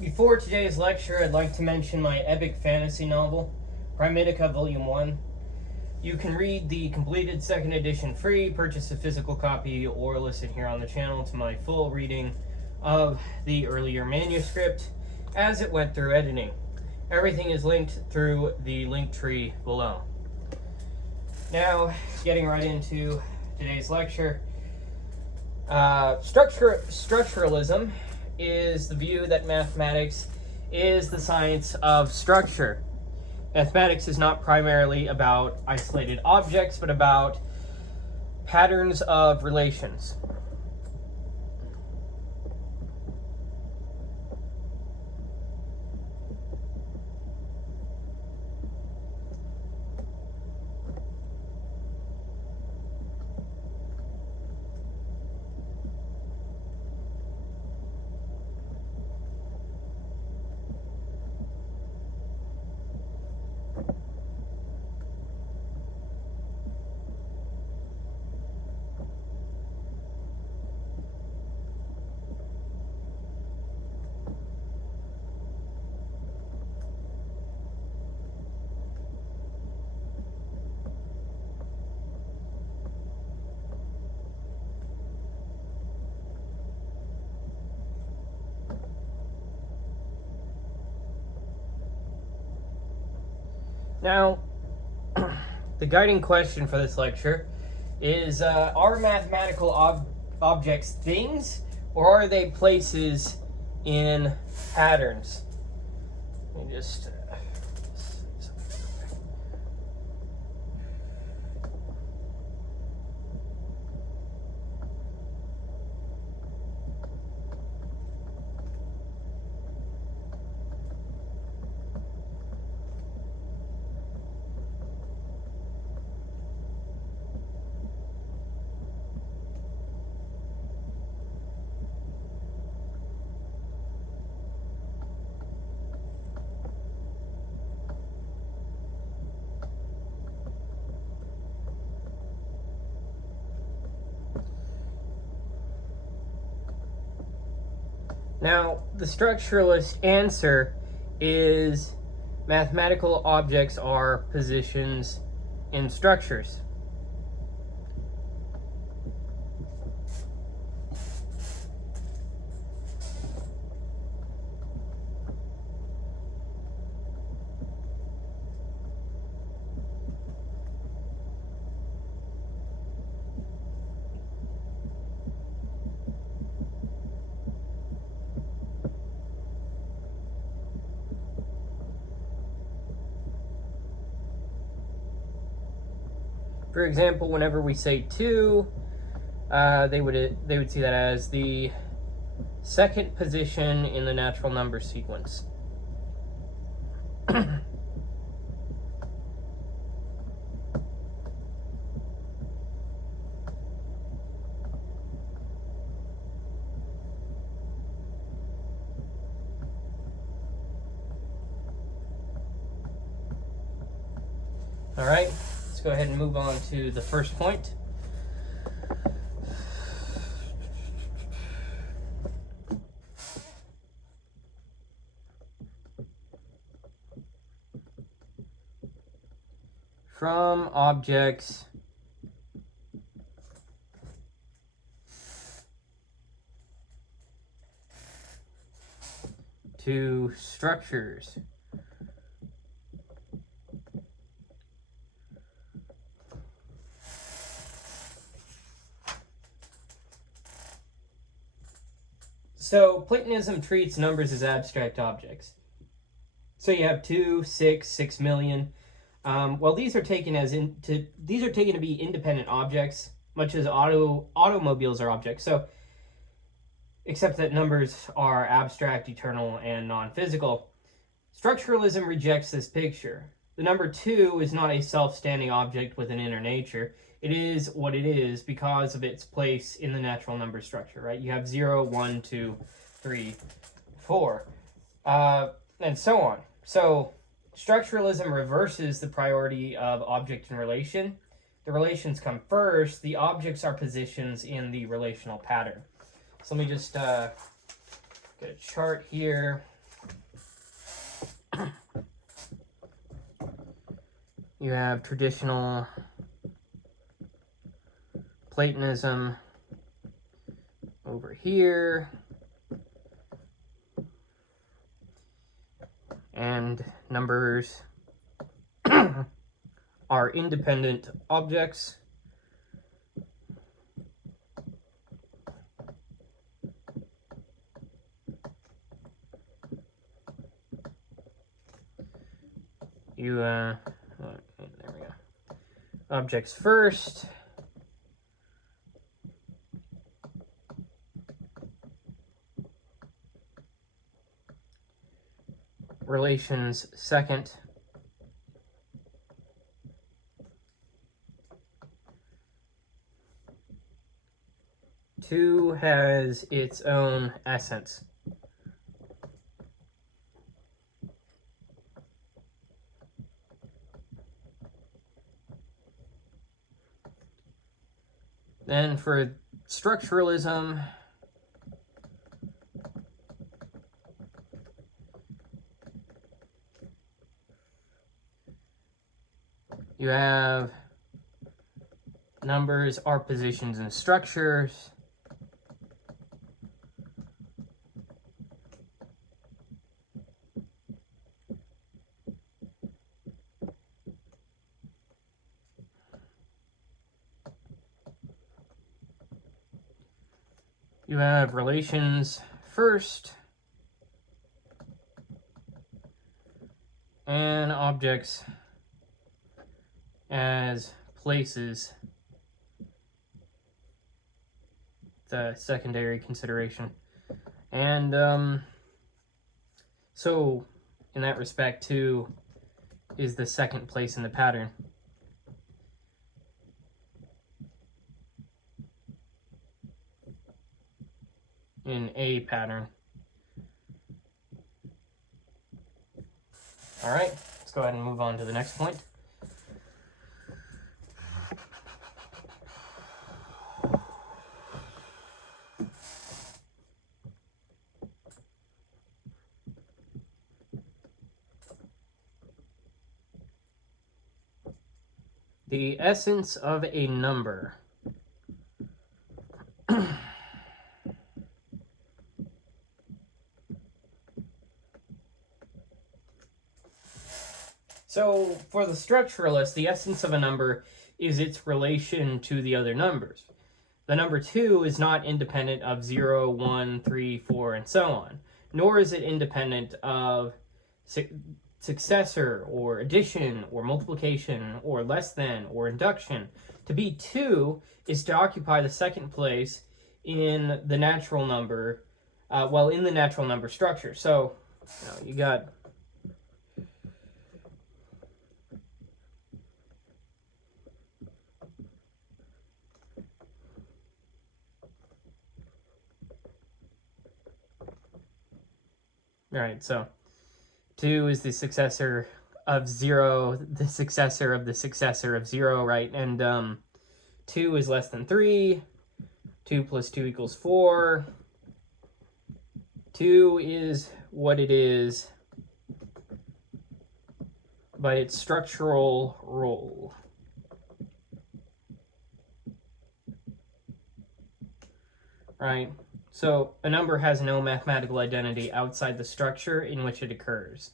Before today's lecture, I'd like to mention my epic fantasy novel, Primitica Volume 1. You can read the completed second edition free, purchase a physical copy, or listen here on the channel to my full reading of the earlier manuscript as it went through editing. Everything is linked through the link tree below. Now, getting right into today's lecture. Structuralism is the view that mathematics is the science of structure. Mathematics is not primarily about isolated objects, but about patterns of relations. Now, the guiding question for this lecture is, are mathematical objects things, or are they places in patterns? Let me just... Now, the structuralist answer is mathematical objects are positions in structures. For example, whenever we say 2, they would see that as the second position in the natural number sequence. All right. Let's go ahead and move on to the first point. From objects to structures. So Platonism treats numbers as abstract objects. So you have 2, 6, 6 million. Well, these are taken to be independent objects, much as automobiles are objects. So, except that numbers are abstract, eternal, and non-physical. Structuralism rejects this picture. The number 2 is not a self-standing object with an inner nature. It is what it is because of its place in the natural number structure, right? You have 0, 1, 2, 3, 4, and so on. So structuralism reverses the priority of object and relation. The relations come first. The objects are positions in the relational pattern. So let me just get a chart here. you have traditional Platonism over here, and numbers are independent objects. There we go. Objects first. Relations second. Two has its own essence. Then for structuralism, you have numbers are positions in structures. You have relations first, and objects as places, the secondary consideration. And so in that respect, 2 is the second place in the pattern. In a pattern. All right, let's go ahead and move on to the next point. The essence of a number. So for the structuralist, the essence of a number is its relation to the other numbers. The number 2 is not independent of 0, 1, 3, 4, and so on, nor is it independent of successor or addition or multiplication or less than or induction. To be 2 is to occupy the second place in the natural number, in the natural number structure. So you got all right, so 2 is the successor of 0, the successor of the successor of 0, right? And 2 is less than 3. 2 plus 2 equals 4. 2 is what it is by its structural role. Right? So a number has no mathematical identity outside the structure in which it occurs.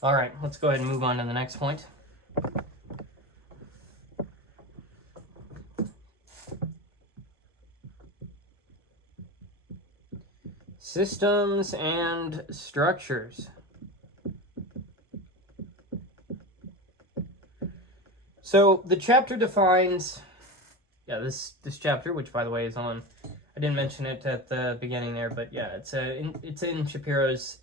All right, let's go ahead and move on to the next point. Systems and structures. So the chapter defines, this chapter, which by the way is on, I didn't mention it at the beginning there, but yeah, it's in Shapiro's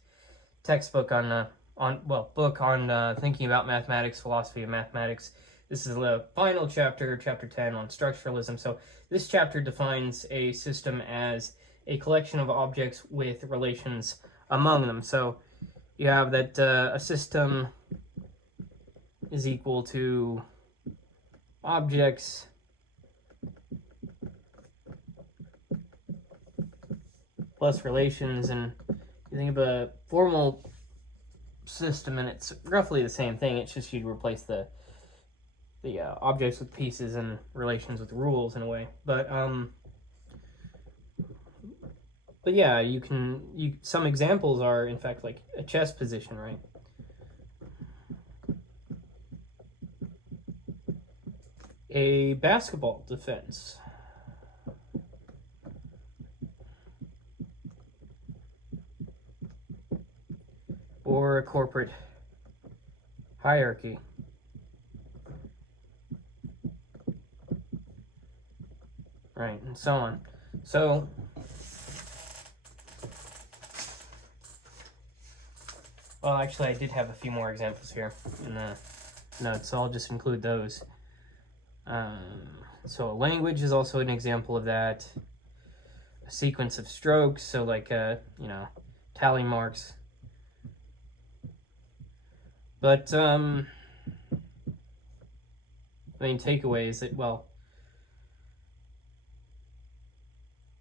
textbook on book on thinking about mathematics, philosophy of mathematics. This is the final chapter, chapter 10 on structuralism. So this chapter defines a system as a collection of objects with relations among them. So you have that a system is equal to objects plus relations, and you think of a formal system and it's roughly the same thing. It's just you'd replace the objects with pieces and relations with rules in a way. But yeah, some examples are in fact like a chess position, right? A basketball defense. Or a corporate hierarchy. Right, and so on. So, well, actually, I did have a few more examples here in the notes, so I'll just include those. So a language is also an example of that. A sequence of strokes, so like, tally marks. But, main takeaway is that, well,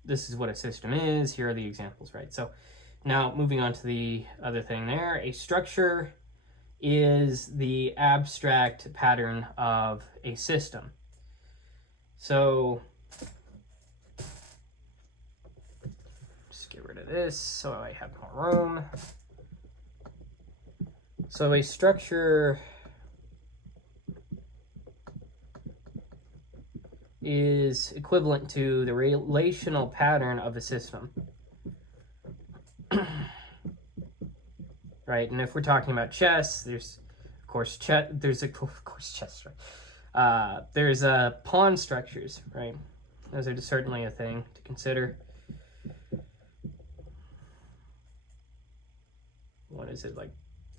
this is what a system is. Here are the examples, right? So now moving on to the other thing there. A structure is the abstract pattern of a system. So just get rid of this so I have more room. So a structure is equivalent to the relational pattern of a system. Right, and if we're talking about chess, there's of course chess, right? There's pawn structures, right? Those are certainly a thing to consider. What is it, like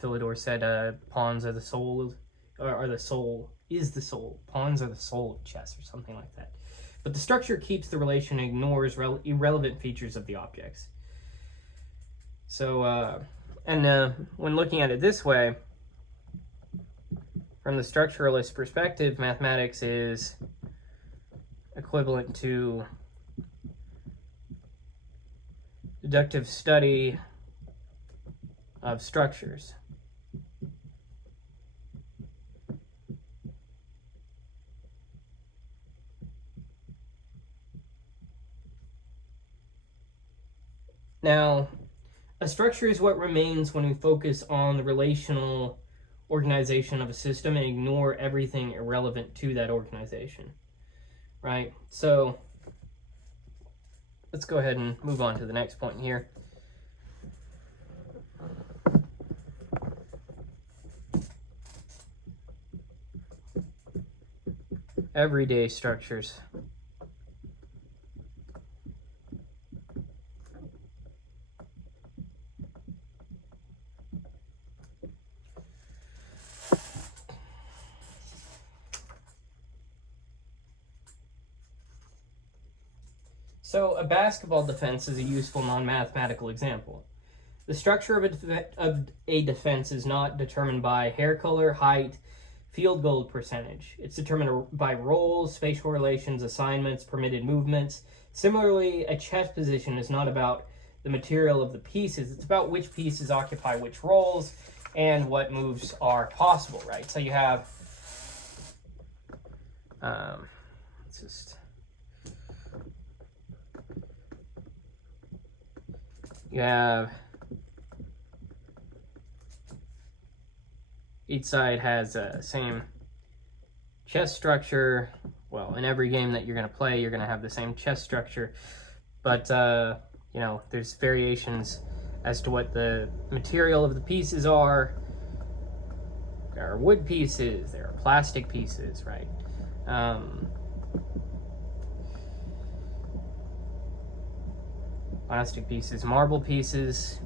Philidor said, pawns are the soul, or the soul is the soul. Pawns are the soul of chess, or something like that. But the structure keeps the relation and ignores irrelevant features of the objects. So, when looking at it this way, from the structuralist perspective, mathematics is equivalent to deductive study of structures. Now, a structure is what remains when we focus on the relational organization of a system and ignore everything irrelevant to that organization, right? So let's go ahead and move on to the next point here. Everyday structures. So a basketball defense is a useful non-mathematical example. The structure of a defense is not determined by hair color, height, field goal percentage. It's determined by roles, spatial relations, assignments, permitted movements. Similarly, a chess position is not about the material of the pieces. It's about which pieces occupy which roles and what moves are possible, right? So you have, you have, each side has the same chess structure. Well, in every game that you're going to play, you're going to have the same chess structure. But, there's variations as to what the material of the pieces are. There are wood pieces, there are plastic pieces, right? Plastic pieces, marble pieces.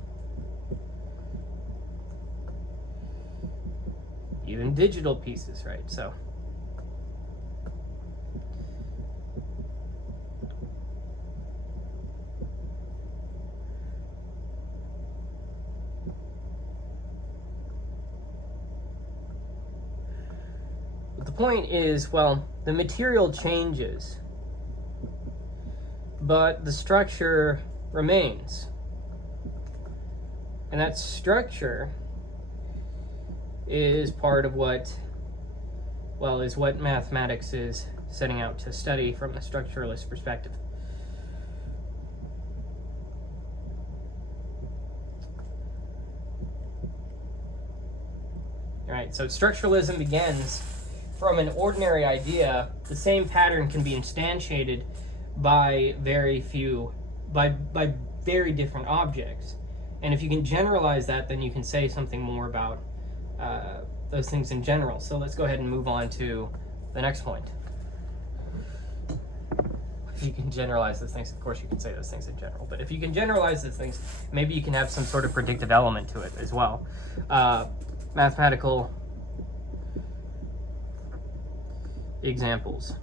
even digital pieces, right? So the point is, well, the material changes, but the structure remains. And that structure is part of what, well, is what mathematics is setting out to study from a structuralist perspective. All right, so structuralism begins from an ordinary idea. The same pattern can be instantiated by very different objects. And if you can generalize that, then you can say something more about those things in general. So let's go ahead and move on to the next point. If you can generalize those things, of course you can say those things in general, but if you can generalize those things, maybe you can have some sort of predictive element to it as well. Mathematical examples.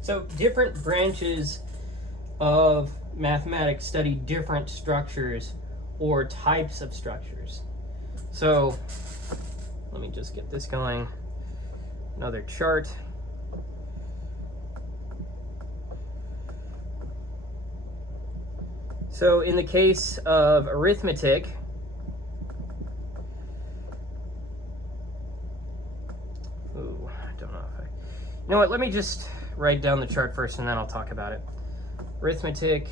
So different branches of mathematics study different structures or types of structures. So let me just get this going. Another chart. So in the case of arithmetic, I don't know if you know what, let me just write down the chart first and then I'll talk about it. Arithmetic,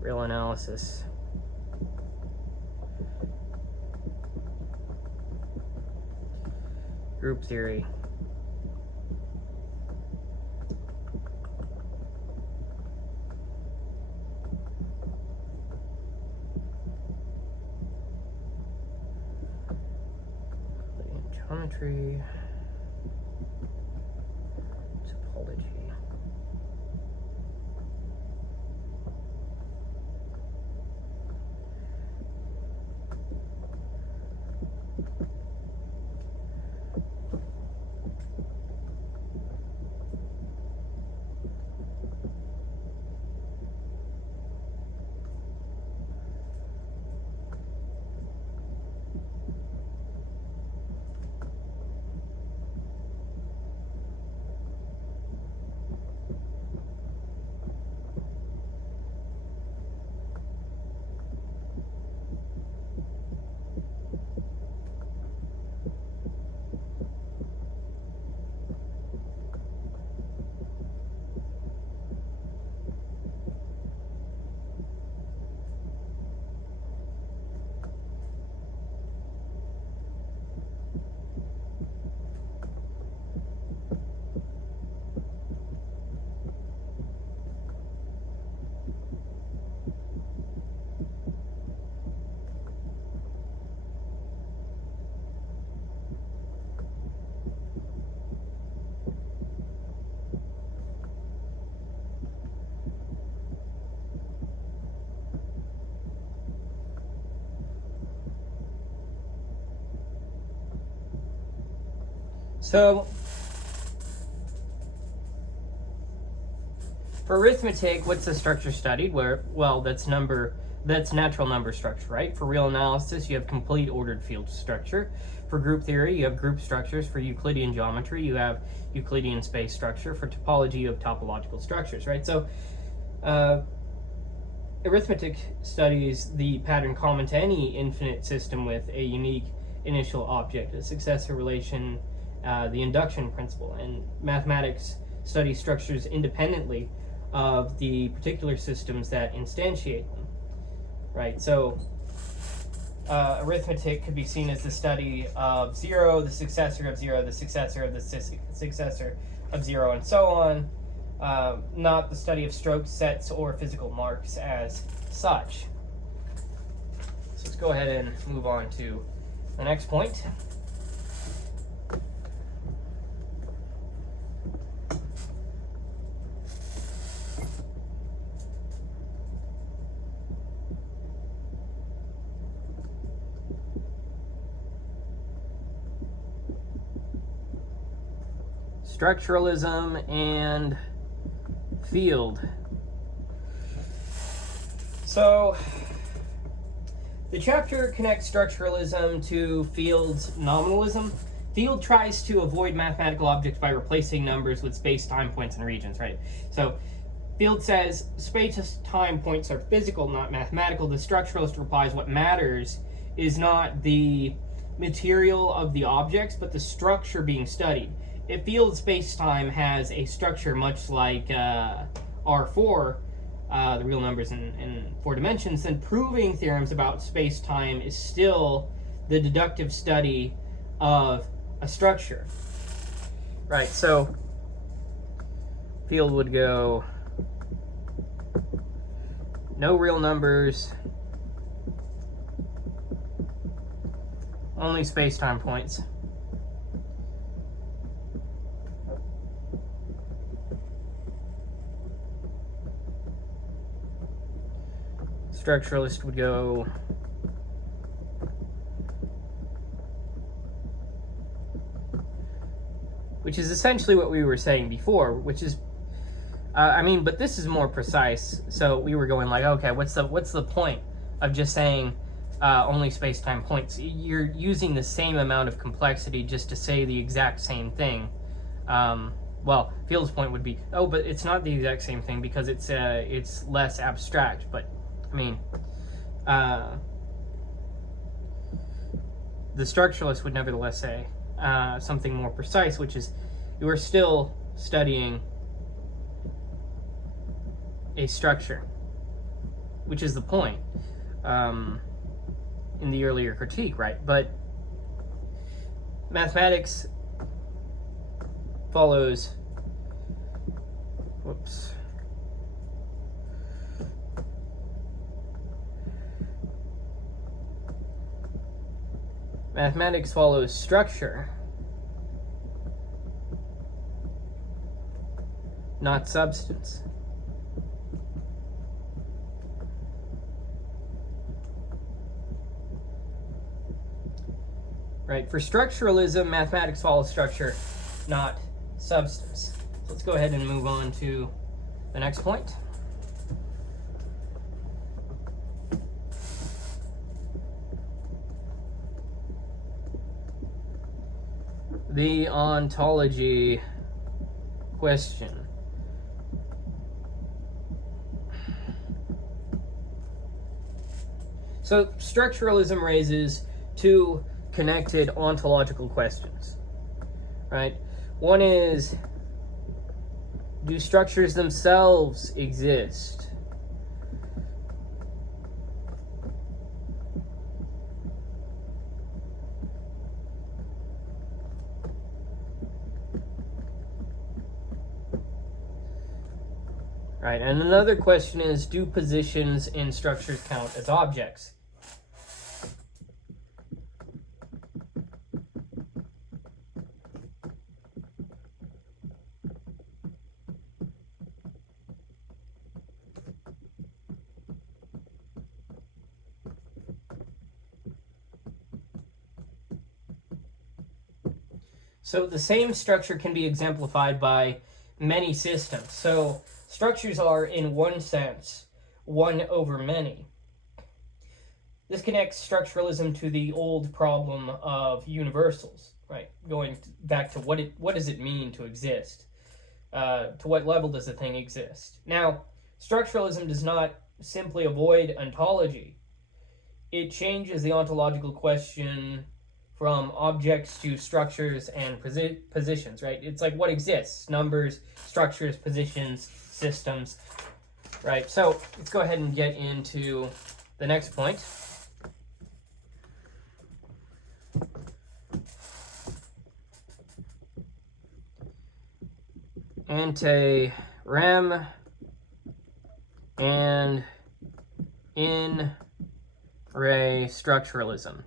real analysis. Group theory. Geometry. Topology. So for arithmetic, what's the structure studied? Where, well, that's natural number structure, right? For real analysis, you have complete ordered field structure. For group theory, you have group structures. For Euclidean geometry, you have Euclidean space structure. For topology, you have topological structures, right? So arithmetic studies the pattern common to any infinite system with a unique initial object, a successor relation, the induction principle. And mathematics studies structures independently of the particular systems that instantiate them, right? So arithmetic could be seen as the study of zero, the successor of zero, the successor of the successor of zero, and so on, not the study of strokes, sets, or physical marks as such. So let's go ahead and move on to the next point. Structuralism and field. So the chapter connects structuralism to Field's nominalism. Field tries to avoid mathematical objects by replacing numbers with space-time points and regions, right? So Field says space-time points are physical, not mathematical. The structuralist replies what matters is not the material of the objects, but the structure being studied. If Field's space-time has a structure much like R4, the real numbers in 4 dimensions, then proving theorems about space-time is still the deductive study of a structure. Right, so Field would go, no real numbers, only space-time points. Structuralist would go, which is essentially what we were saying before, which is, I mean, but this is more precise. So we were going like, okay, what's the point of just saying only space-time points? You're using the same amount of complexity just to say the exact same thing. Well, Field's point would be, oh, but it's not the exact same thing because it's less abstract. But I mean, the structuralist would nevertheless say something more precise, which is you are still studying a structure, which is the point in the earlier critique, right? But mathematics follows, mathematics follows structure, not substance. Right? For structuralism, mathematics follows structure, not substance. So let's go ahead and move on to the next point. The ontology question. So structuralism raises two connected ontological questions, right? One is, do structures themselves exist? Right, and another question is, do positions in structures count as objects? So the same structure can be exemplified by many systems. So structures are, in one sense, one over many. This connects structuralism to the old problem of universals, right? Going back to what does it mean to exist? To what level does a thing exist? Now, structuralism does not simply avoid ontology. It changes the ontological question from objects to structures and positions, right? It's like what exists: numbers, structures, positions, systems, right? So let's go ahead and get into the next point. Ante-rem and in-re structuralism.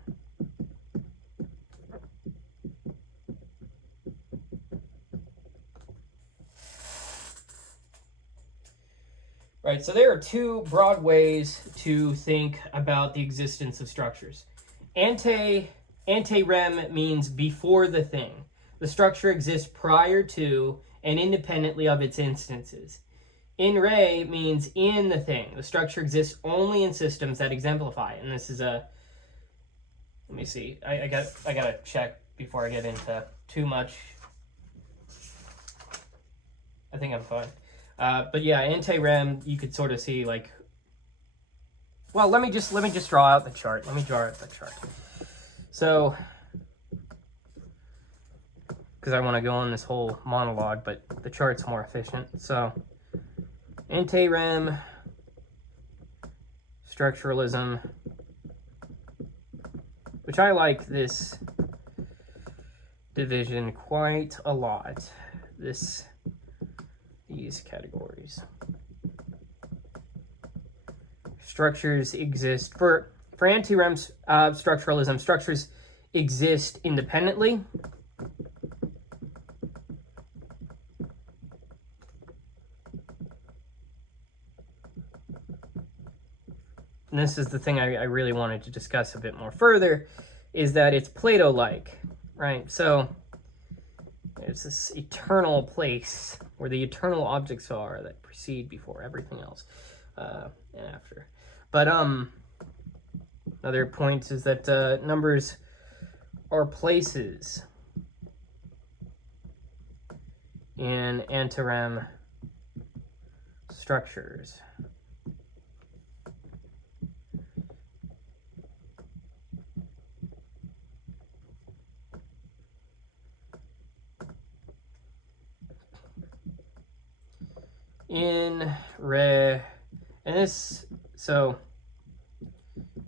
Right, so there are two broad ways to think about the existence of structures. Ante-rem means before the thing. the structure exists prior to and independently of its instances. In re means in the thing. The structure exists only in systems that exemplify it. And this is a, let me see. I gotta check before I get into too much. I think I'm fine. But yeah, anti-rem, you could sort of see like, well, let me just draw out the chart. Let me draw out the chart. So, because I want to go on this whole monologue, but the chart's more efficient. So, anti-rem, structuralism, which I like this division quite a lot. These categories. Structures exist for anti-rem structuralism. Structures exist independently. And this is the thing I really wanted to discuss a bit more further, is that it's Plato-like, right? So it's this eternal place where the eternal objects are that precede before everything else and after. But another point is that numbers are places in anti-rem structures. In re, and this, so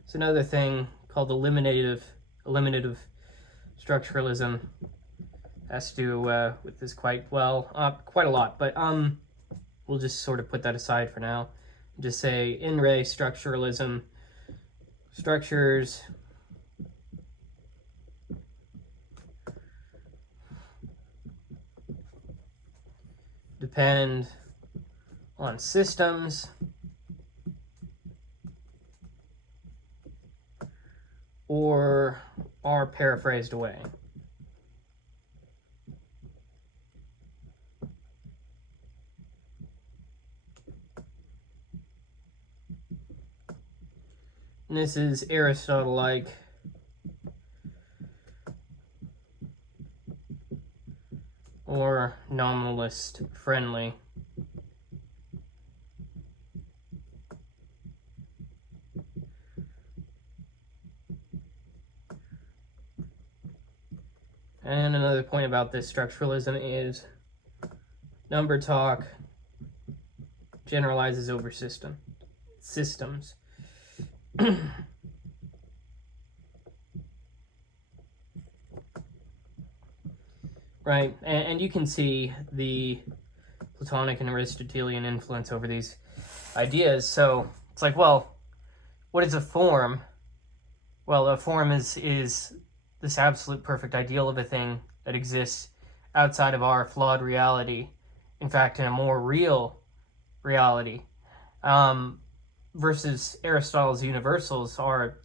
it's another thing called eliminative structuralism. Has to do with this quite a lot, but we'll just sort of put that aside for now. Just say in re structuralism, structures depend on systems or are paraphrased away. And this is Aristotle-like. Or nominalist friendly. And another point about this structuralism is number talk generalizes over systems. Right, and you can see the Platonic and Aristotelian influence over these ideas. So it's like, well, what is a form? Well, a form is this absolute perfect ideal of a thing that exists outside of our flawed reality. In fact, in a more real reality. Versus Aristotle's universals are,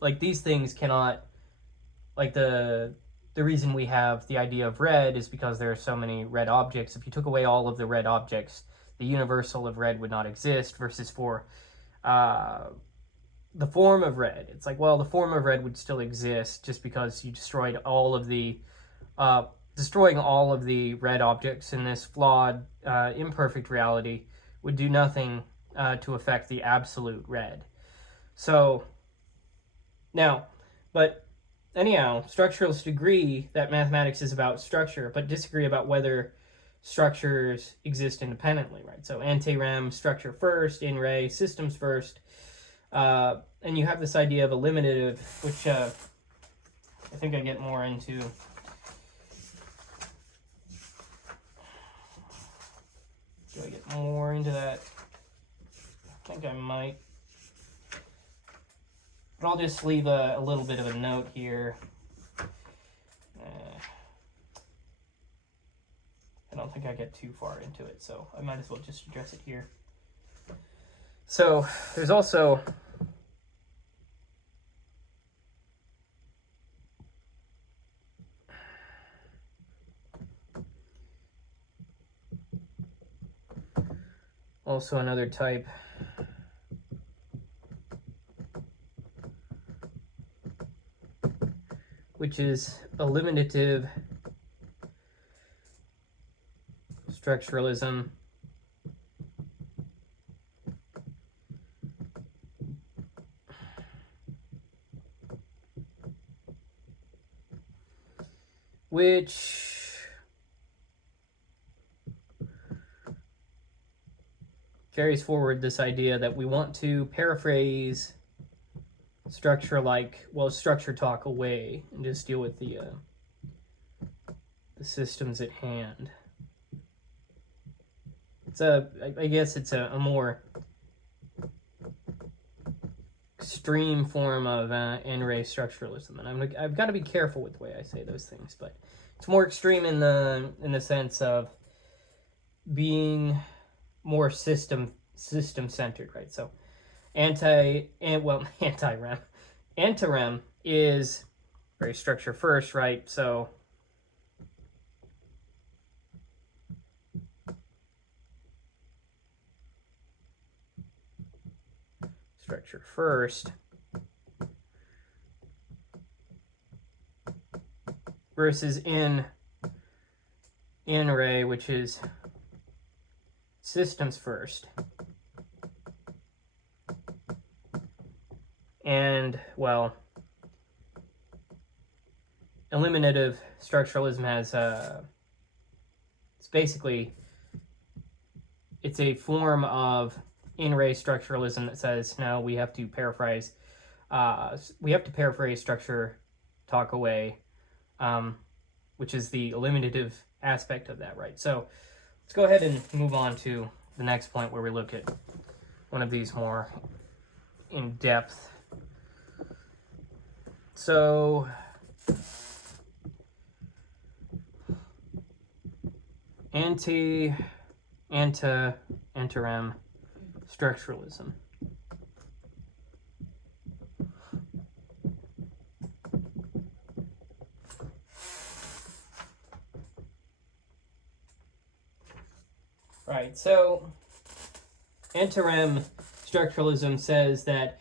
like, these things cannot, like, the reason we have the idea of red is because there are so many red objects. If you took away all of the red objects, the universal of red would not exist, versus for the form of red. It's like, well, the form of red would still exist just because you destroyed all of the, destroying all of the red objects in this flawed, imperfect reality would do nothing to affect the absolute red. So, now, but anyhow, structuralists agree that mathematics is about structure, but disagree about whether structures exist independently, right? So anti-rem, structure first, in re, systems first. And you have this idea of eliminative, which I think I get more into. Do I get more into that? I think I might. But I'll just leave a little bit of a note here. I don't think I get too far into it, so I might as well just address it here. So there's also Also another type which is eliminative structuralism, which carries forward this idea that we want to paraphrase structure talk away and just deal with the systems at hand. It's I guess it's a more extreme form of N-ray structuralism, and I've got to be careful with the way I say those things, but it's more extreme in the sense of being more system centered, right? So anti-rem. Anti-rem is very structure first, right? So structure first versus in-ray, which is systems first. And, well, eliminative structuralism has it's a form of in-ray structuralism that says, no, we have to paraphrase structure talk away, which is the eliminative aspect of that, right? So let's go ahead and move on to the next point where we look at one of these more in depth. So anti-rem structuralism. Right, so anti-rem structuralism says that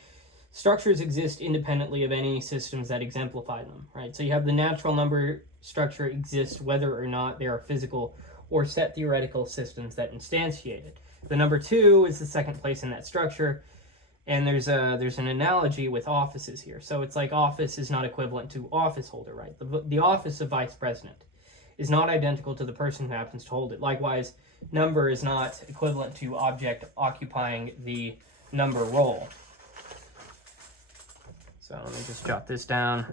structures exist independently of any systems that exemplify them, right? So you have the natural number structure exists whether or not there are physical or set theoretical systems that instantiate it. The number 2 is the second place in that structure, and there's an analogy with offices here. So it's like office is not equivalent to office holder, right? The office of vice president is not identical to the person who happens to hold it. Likewise, number is not equivalent to object occupying the number role. So let me just jot this down.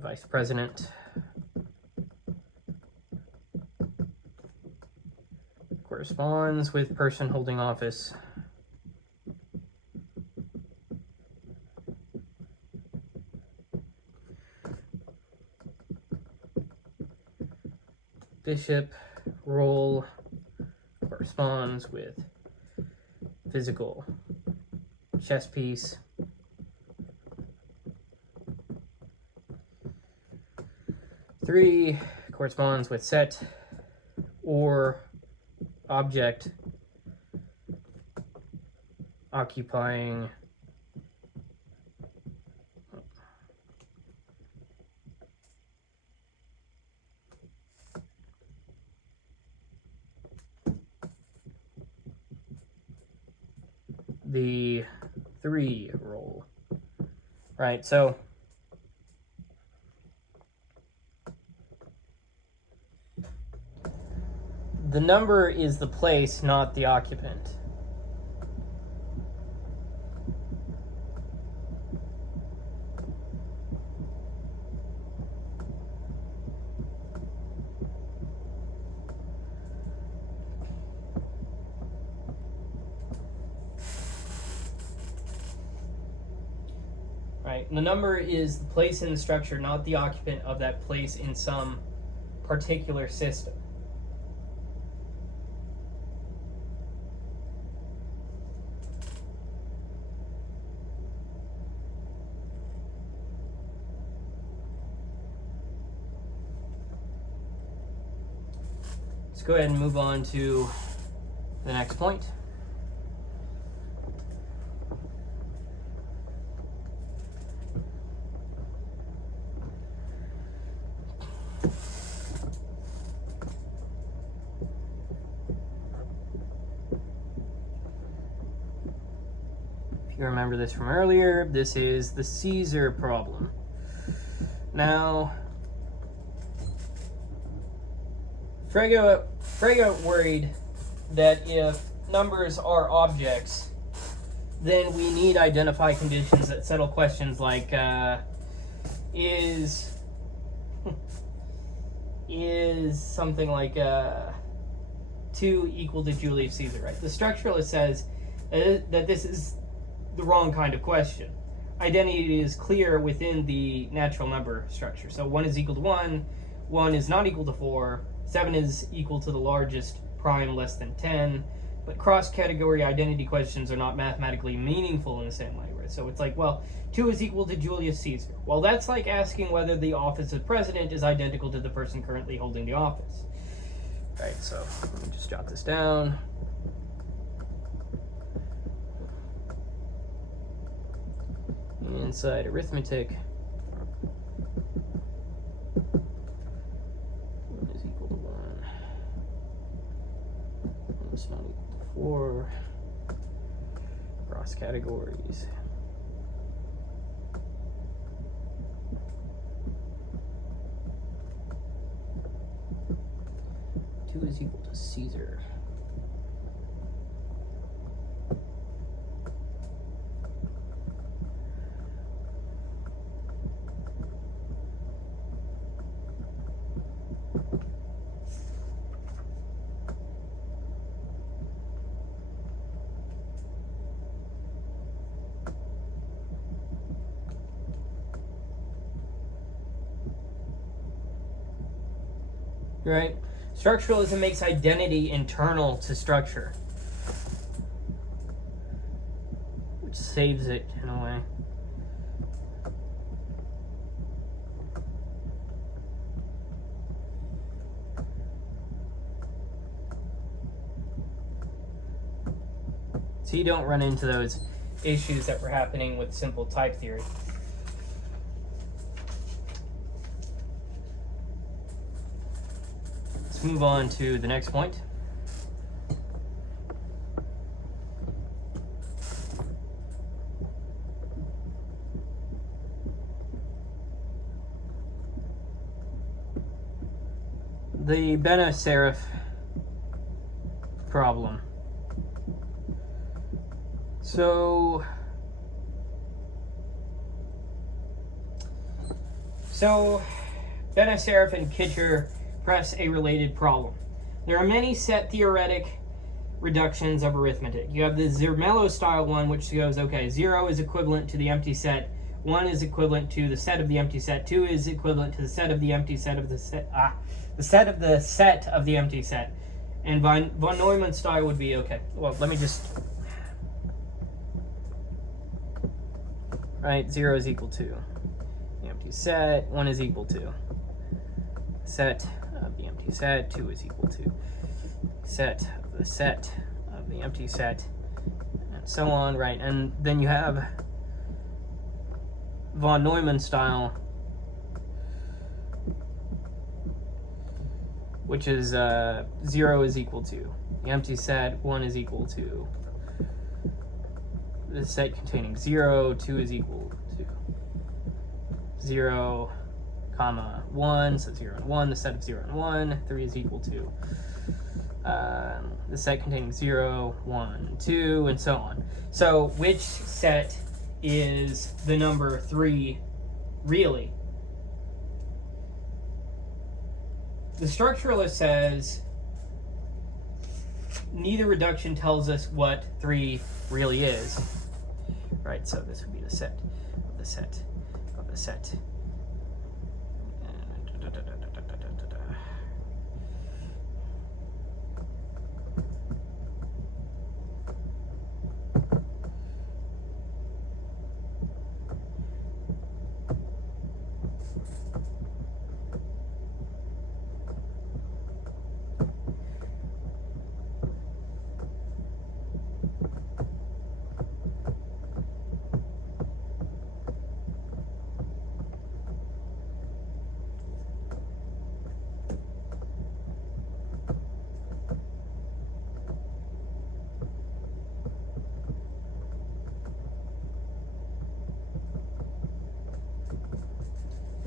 Vice president corresponds with person holding office. Bishop role corresponds with physical chess piece. Three corresponds with set or object occupying the 3 role, right? So the number is the place, not the occupant. Right? The number is the place in the structure, not the occupant of that place in some particular system. go ahead and move on to the next point. You remember this from earlier. This is the Caesar problem. Now, Frege worried that if numbers are objects, then we need to identify conditions that settle questions like, is something like 2 equal to Julius Caesar, right? The structuralist says that this is the wrong kind of question. Identity is clear within the natural number structure. So 1 is equal to 1, 1 is not equal to 4, 7 is equal to the largest prime less than 10, but cross-category identity questions are not mathematically meaningful in the same way, right? So it's like, well, 2 is equal to Julius Caesar. Well, that's like asking whether the office of president is identical to the person currently holding the office. Right, so let me just jot this down. Inside arithmetic, 1 is equal to 1. 1 is not equal to 4. Cross categories. 2 is equal to Caesar. Right? Structuralism makes identity internal to structure, which saves it in a way. So you don't run into those issues that were happening with simple type theory. Let's move on to the next point. The Benacerraf problem. So Benacerraf and Kitcher press a related problem. There are many set theoretic reductions of arithmetic. You have the Zermelo style one, which goes, okay, 0 is equivalent to the empty set, 1 is equivalent to the set of the empty set, 2 is equivalent to the set of the empty set of the set, the set of the set of the empty set. And von Neumann style would be, okay, well, let me just, right, 0 is equal to the empty set, 1 is equal to set of the empty set, 2 is equal to set of the set of the empty set, and so on, right? And then you have von Neumann style, which is 0 is equal to the empty set, 1 is equal to the set containing 0, 2 is equal to 0, comma 1, so 0 and 1, the set of 0 and 1, 3 is equal to the set containing 0, 1, 2, and so on. So which set is the number 3 really? The structuralist says neither reduction tells us what 3 really is. Right, so this would be the set of the set of the set.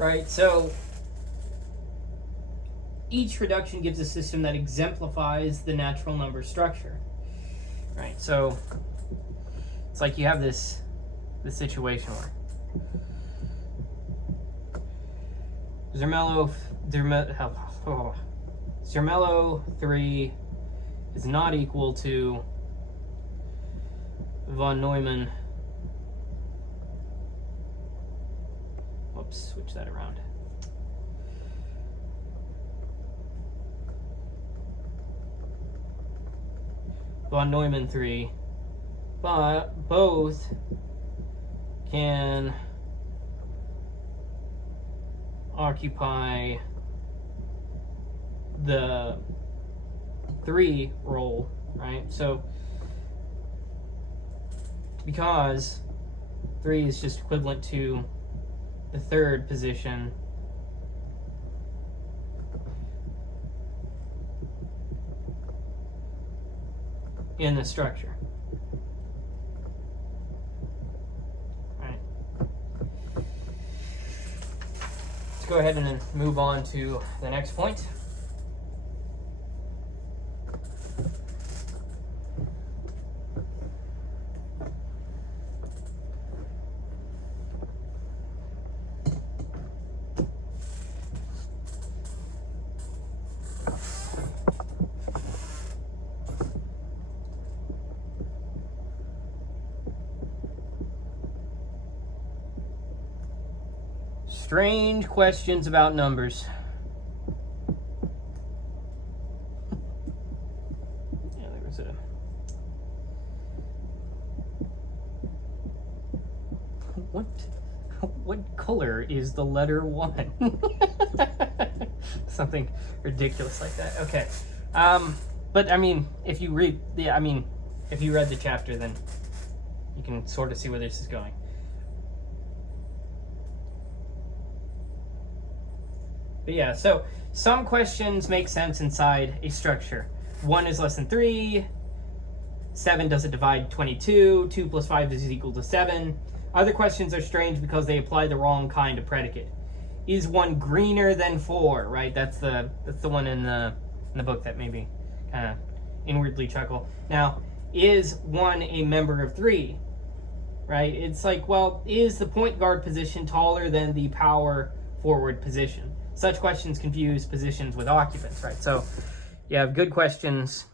right? So each reduction gives a system that exemplifies the natural number structure, right? So it's like you have this situation where Zermelo 3 is not equal to von Neumann. Whoops, switch that around. Von Neumann 3, but both can occupy the 3 role, right? So because 3 is just equivalent to the 3rd position, in the structure. Right. Let's go ahead and then move on to the next point. Strange questions about numbers. Yeah, there was a... What color is the letter 1? Something ridiculous like that. Okay. But I mean, if you read if you read the chapter, then you can sort of see where this is going. But yeah, so some questions make sense inside a structure. 1 is less than 3. 7 doesn't divide 22. 2 plus 5 is equal to 7. Other questions are strange because they apply the wrong kind of predicate. Is 1 greener than 4? Right? That's the one in the book that made me kind of inwardly chuckle. Now, is 1 a member of 3? Right? It's like, well, is the point guard position taller than the power forward position? Such questions confuse positions with occupants, right? So you have good questions.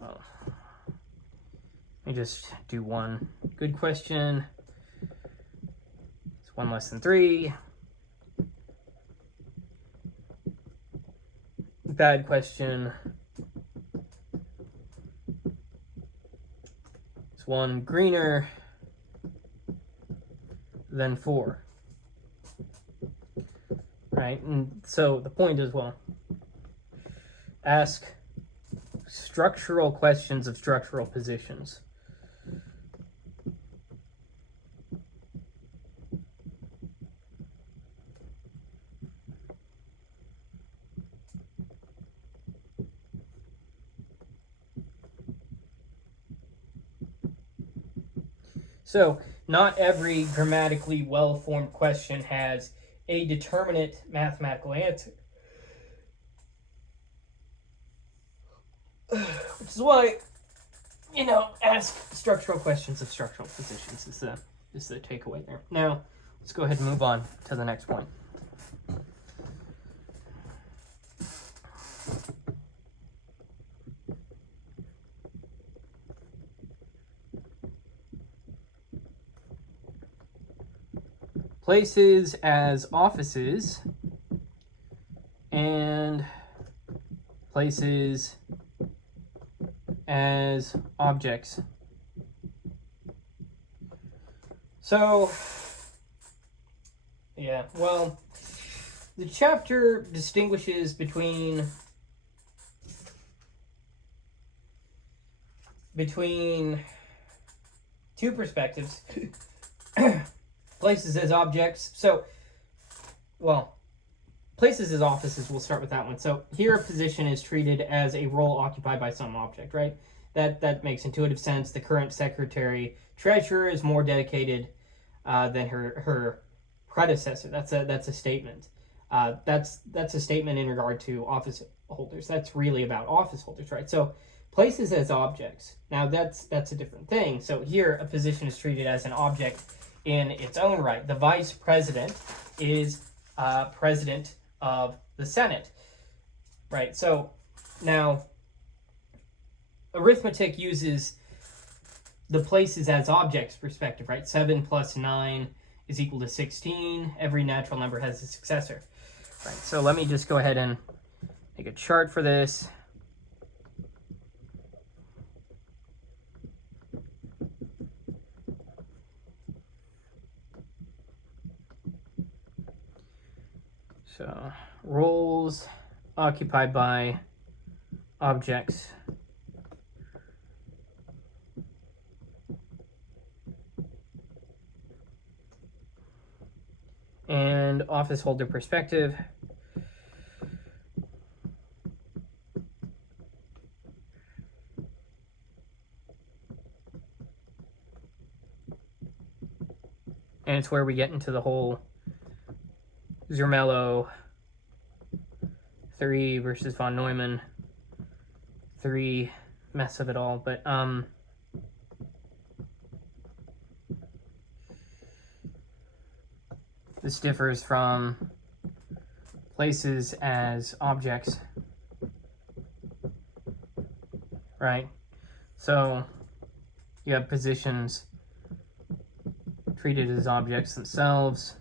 Oh. Let me just do one. Good question. It's 1 less than 3. Bad question. 1 greener than 4, right? And so the point is, well, ask structural questions of structural positions. So not every grammatically well-formed question has a determinate mathematical answer. Which is why, ask structural questions of structural positions is the takeaway there. Now, let's go ahead and move on to the next point. Places as offices and places as objects. So, yeah, well, the chapter distinguishes between two perspectives. Places as objects. So, well, places as offices, we'll start with that one. So here a position is treated as a role occupied by some object, right? that makes intuitive sense. The current secretary treasurer is more dedicated than her predecessor. That's a statement. That's a statement in regard to office holders. That's really about office holders, right? So places as objects. Now that's a different thing. So here a position is treated as an object in its own right. The vice president is president of the Senate, right? So now arithmetic uses the places as objects perspective, right? 7 plus 9 is equal to 16. Every natural number has a successor, right? So let me just go ahead and make a chart for this. So roles occupied by objects. And office holder perspective. And it's where we get into the whole Zermelo 3 versus von Neumann 3 mess of it all. But this differs from places as objects, right? So you have positions treated as objects themselves.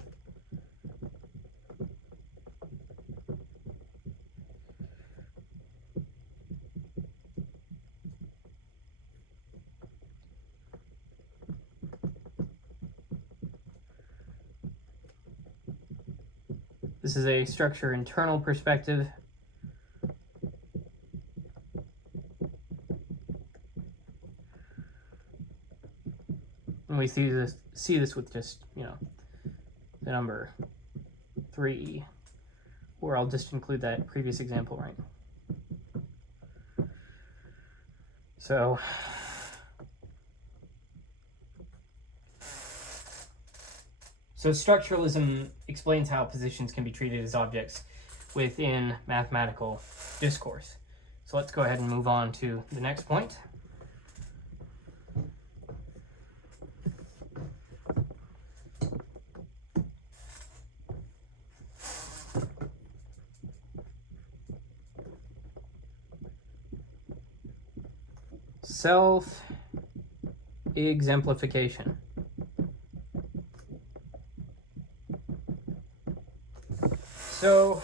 This is a structure internal perspective. And we see this with just, you know, the number 3, or I'll just include that previous example, right? So structuralism explains how positions can be treated as objects within mathematical discourse. So let's go ahead and move on to the next point. Self-exemplification. So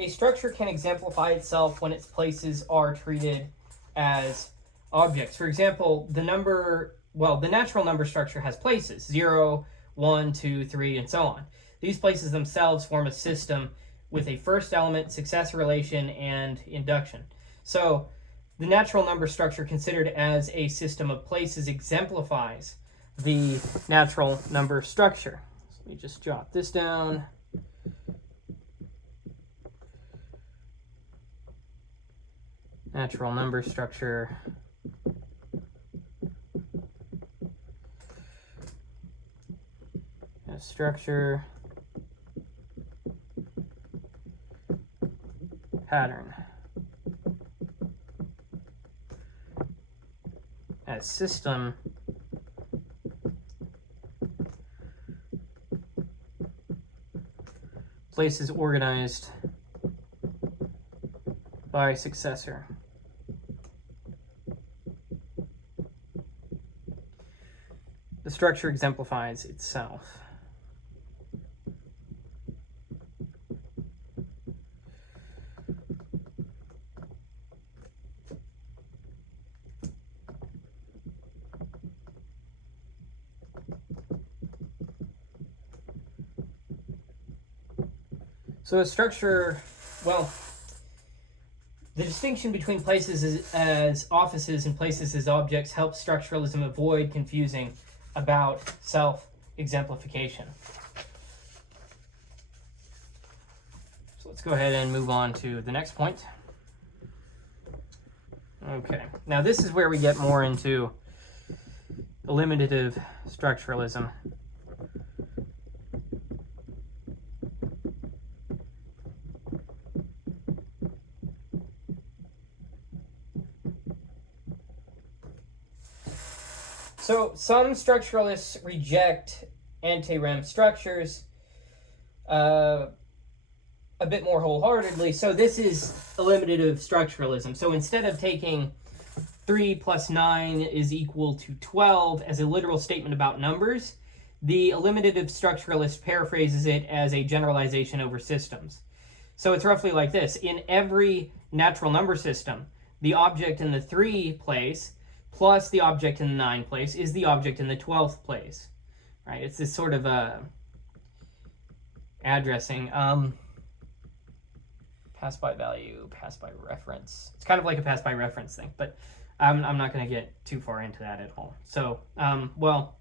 a structure can exemplify itself when its places are treated as objects. For example, the natural number structure has places, 0, 1, 2, 3, and so on. These places themselves form a system with a first element, successor relation, and induction. So the natural number structure considered as a system of places exemplifies the natural number structure. So let me just jot this down. Natural number structure as structure pattern as system places organized by successor. The structure exemplifies itself. So a structure, well, the distinction between places as offices and places as objects helps structuralism avoid confusing about self-exemplification. So let's go ahead and move on to the next point. Okay, now this is where we get more into eliminative structuralism. So some structuralists reject anti-REM structures a bit more wholeheartedly. So this is eliminative structuralism. So instead of taking 3 plus 9 is equal to 12 as a literal statement about numbers, the eliminative structuralist paraphrases it as a generalization over systems. So it's roughly like this. In every natural number system, the object in the 3 place plus the object in the 9 place is the object in the 12th place. Right? It's this sort of addressing. Pass by value, pass by reference. It's kind of like a pass by reference thing, but I'm not going to get too far into that at all. So, well,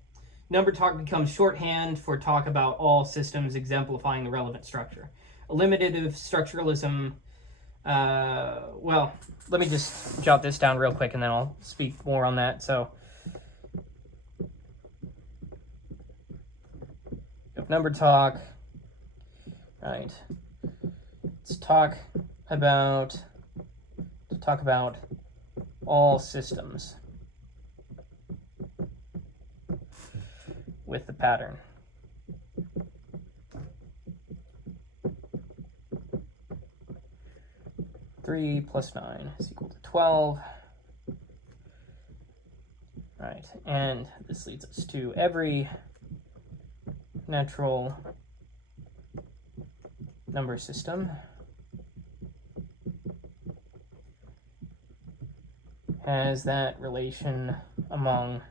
number talk becomes shorthand for talk about all systems exemplifying the relevant structure. Eliminative structuralism, well, let me just jot this down real quick and then I'll speak more on that. So, number talk, right? Let's talk about all systems with the pattern. Three plus 9 is equal to 12. Right, and this leads us to every natural number system has that relation among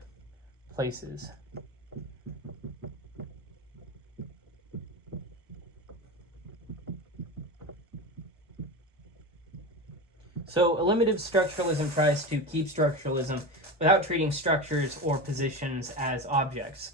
places. So eliminative structuralism tries to keep structuralism without treating structures or positions as objects.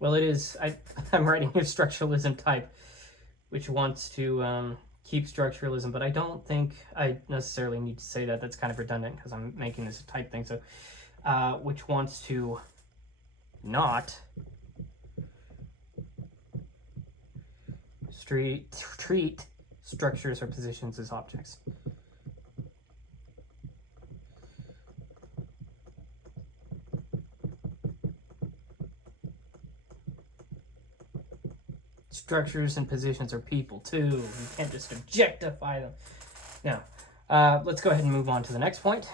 Well, it is, I'm writing a structuralism type which wants to keep structuralism, but I don't think I necessarily need to say that. That's kind of redundant because I'm making this a type thing. So, which wants to not treat structures or positions as objects. Structures and positions are people too. You can't just objectify them. Now, let's go ahead and move on to the next point.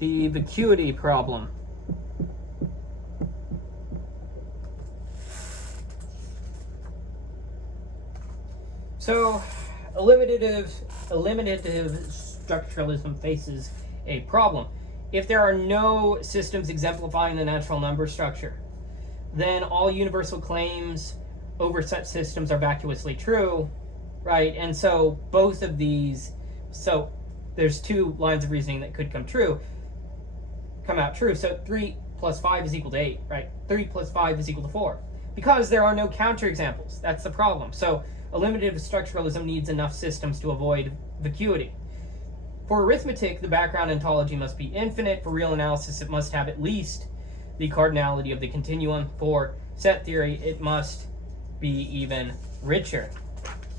The vacuity problem. So, eliminative structuralism faces a problem. If there are no systems exemplifying the natural number structure, then all universal claims over such systems are vacuously true, right? And so both of these, so there's two lines of reasoning that could come out true. So 3 plus 5 is equal to 8, right? 3 plus 5 is equal to 4. Because there are no counterexamples. That's the problem. So eliminative structuralism needs enough systems to avoid vacuity. For arithmetic, the background ontology must be infinite. For real analysis, it must have at least the cardinality of the continuum. For set theory, it must be even richer.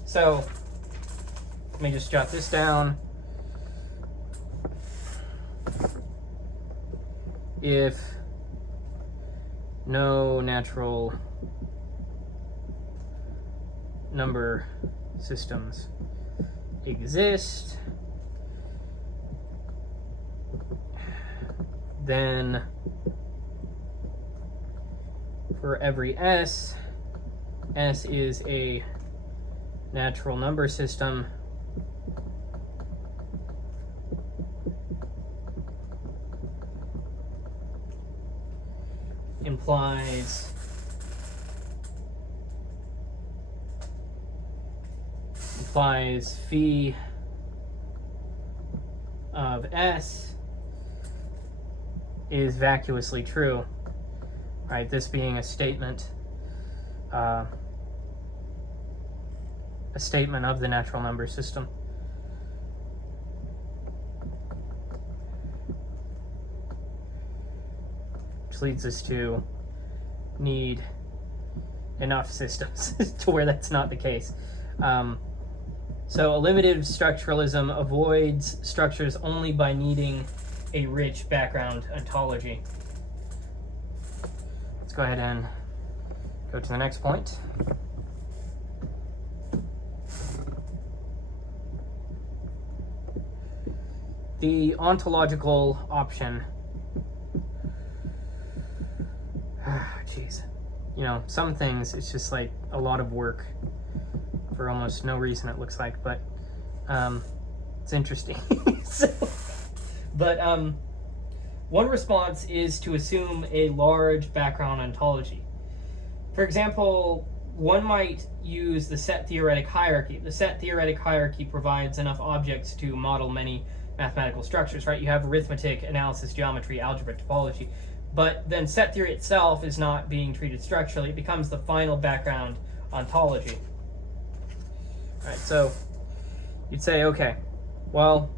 So let me just jot this down. If no natural number systems exist, then for every S is a natural number system implies phi of S is vacuously true, right? This being a statement of the natural number system. Which leads us to need enough systems to where that's not the case. So a limited structuralism avoids structures only by needing a rich background ontology. Let's go ahead and go to the next point. The ontological option. Jeez. You know, some things it's just like a lot of work for almost no reason, it looks like, but it's interesting. One response is to assume a large background ontology. For example, one might use the set theoretic hierarchy. The set theoretic hierarchy provides enough objects to model many mathematical structures, right? You have arithmetic, analysis, geometry, algebra, topology. But then set theory itself is not being treated structurally. It becomes the final background ontology. All right, so you'd say, okay, well,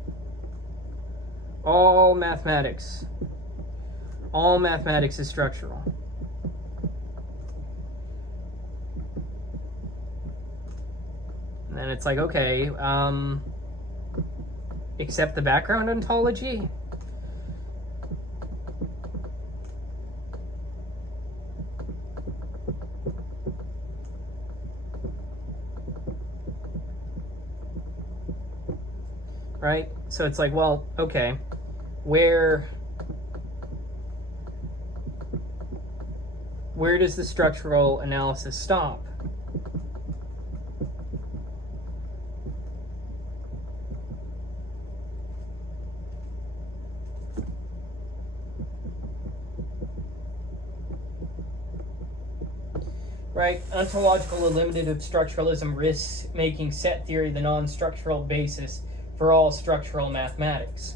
all mathematics is structural. And then it's like, okay, except the background ontology? Right? So it's like, well, okay, where does the structural analysis stop? Right? Ontological eliminative structuralism risks making set theory the non-structural basis for all structural mathematics.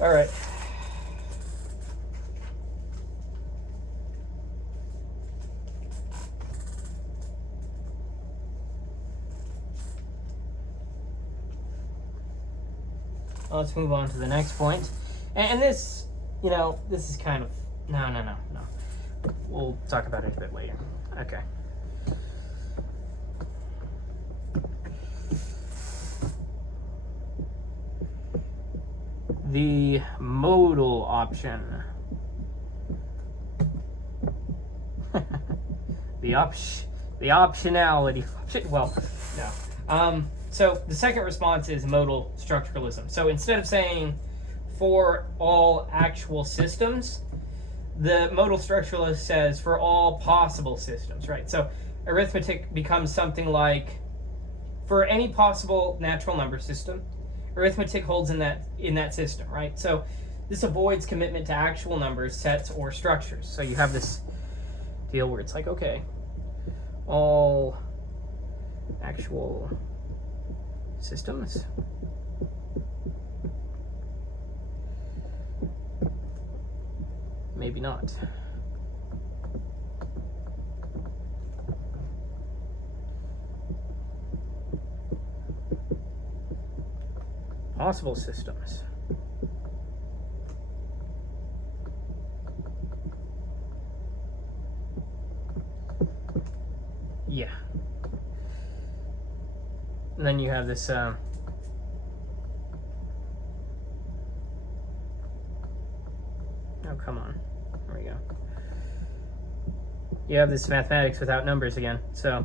All right. Let's move on to the next point. And this, you know, this is kind of, no. We'll talk about it a bit later. Okay. The modal option. the optionality. Well, no. So the second response is modal structuralism. So instead of saying for all actual systems, the modal structuralist says for all possible systems, right? So arithmetic becomes something like for any possible natural number system, arithmetic holds in that system, right? So this avoids commitment to actual numbers, sets, or structures. So you have this deal where it's like, okay, all actual systems maybe not. Possible systems. Yeah. And then you have this oh, come on. There we go. You have this mathematics without numbers again. So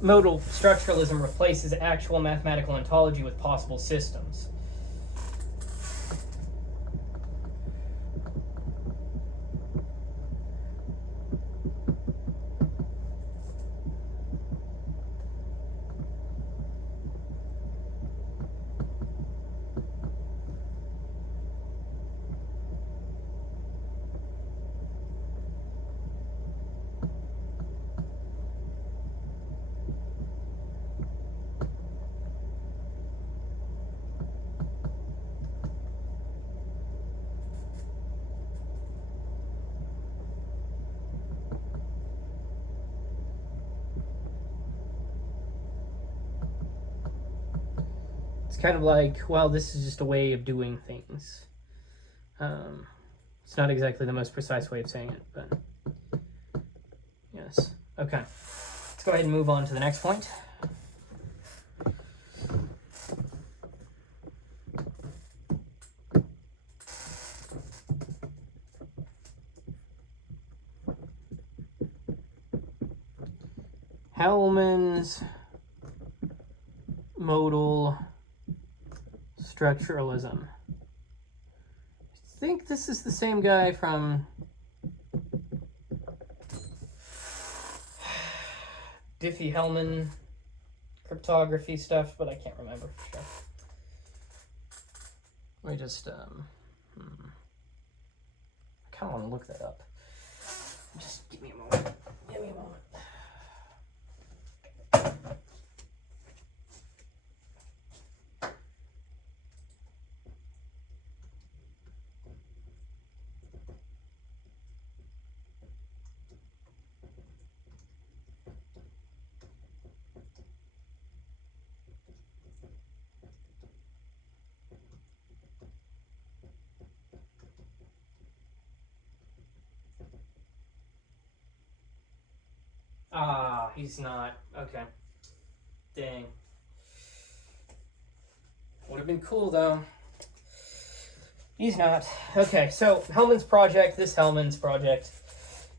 modal structuralism replaces actual mathematical ontology with possible systems. It's kind of like, well, this is just a way of doing things. It's not exactly the most precise way of saying it, but yes. Okay, let's go ahead and move on to the next point. Hellman's modal structuralism. I think this is the same guy from Diffie-Hellman cryptography stuff, but I can't remember for sure. Let me just, I kind of want to look that up. Just give me a moment. Give me a moment. Ah, he's not. Okay. Dang. Would have been cool, though. He's not. Okay, so Hellman's project, this Hellman's project,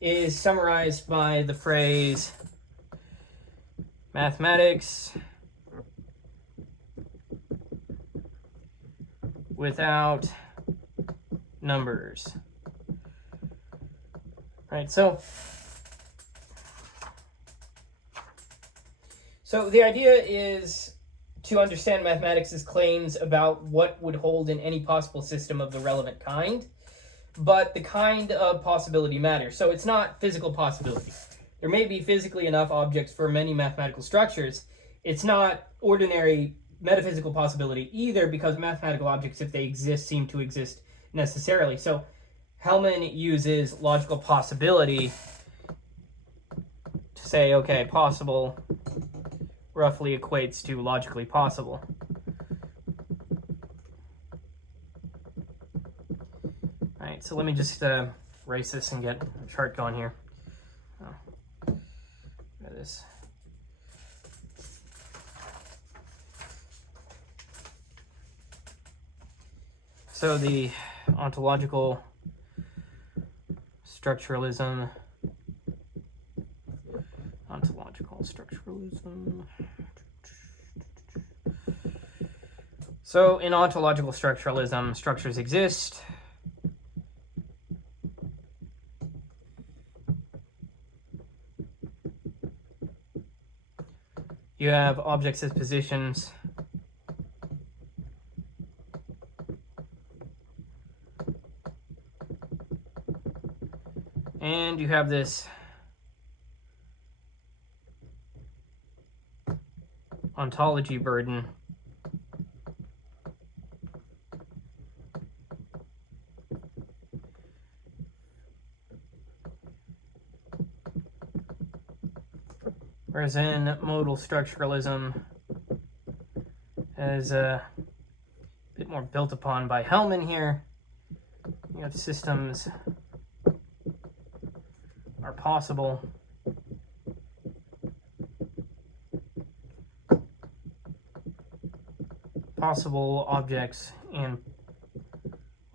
is summarized by the phrase mathematics without numbers. Right, so the idea is to understand mathematics' claims about what would hold in any possible system of the relevant kind, but the kind of possibility matters. So it's not physical possibility. There may be physically enough objects for many mathematical structures. It's not ordinary metaphysical possibility either, because mathematical objects, if they exist, seem to exist necessarily. So Hellman uses logical possibility to say, okay, possible roughly equates to logically possible. All right, so let me just erase this and get a chart going here. Oh, look at this. So the ontological structuralism. So in ontological structuralism, structures exist. You have objects as positions. And you have this ontology burden. Whereas in modal structuralism, as a bit more built upon by Hellman here, you have systems are possible. Possible objects in,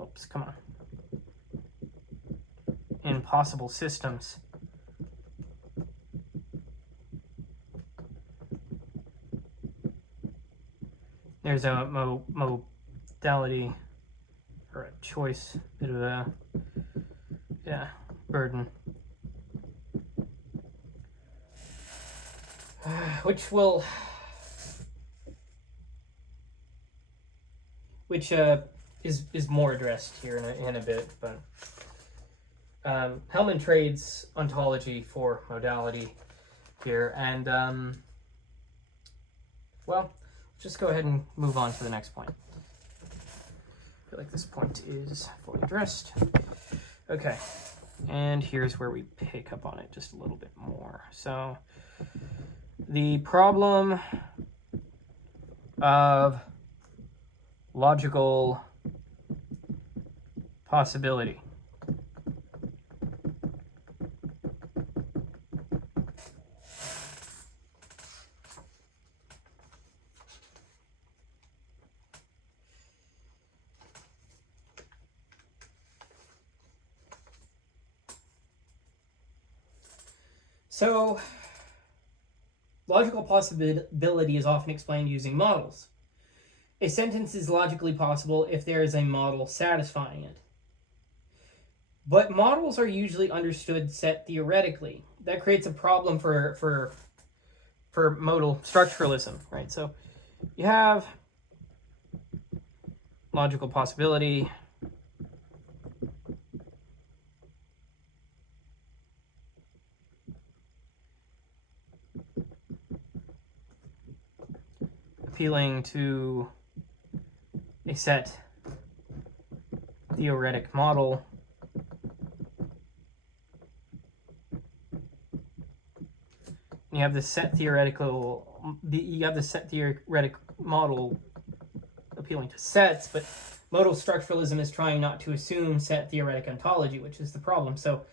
oops, come on, in possible systems. There's a modality or a choice, bit of a, yeah, burden. Which is more addressed here in a bit, but Hellman trades ontology for modality here, and well, just go ahead and move on to the next point. I feel like this point is fully addressed. Okay, and here's where we pick up on it just a little bit more. So the problem of logical possibility. So, logical possibility is often explained using models. A sentence is logically possible if there is a model satisfying it. But models are usually understood set theoretically. That creates a problem for modal structuralism, right? So you have logical possibility. Appealing to a set theoretic model. You have the set theoretic model appealing to sets, but modal structuralism is trying not to assume set theoretic ontology, which is the problem. So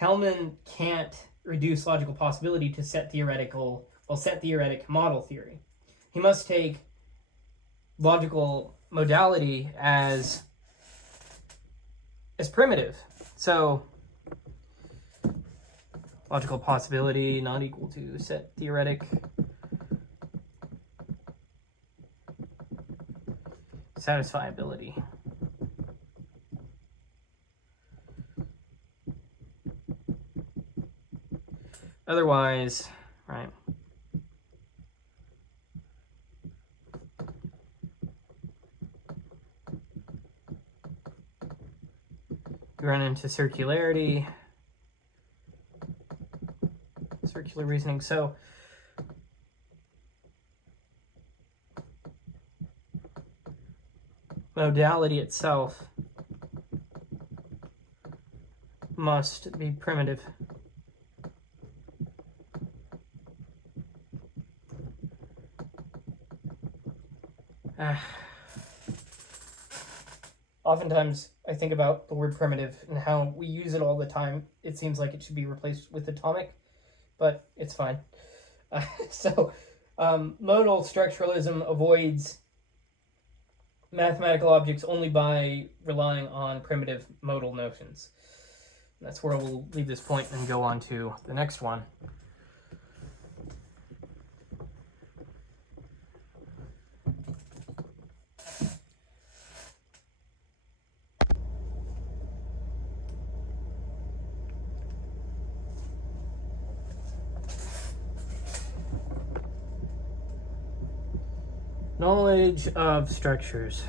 Hellman can't reduce logical possibility to set theoretic model theory. He must take logical modality as primitive. So logical possibility not equal to set theoretic satisfiability. Otherwise, right, you run into circularity, circular reasoning. So modality itself must be primitive. Oftentimes, I think about the word primitive and how we use it all the time. It seems like it should be replaced with atomic, but it's fine. Modal structuralism avoids mathematical objects only by relying on primitive modal notions. And that's where we'll leave this point and go on to the next one. Knowledge of structures.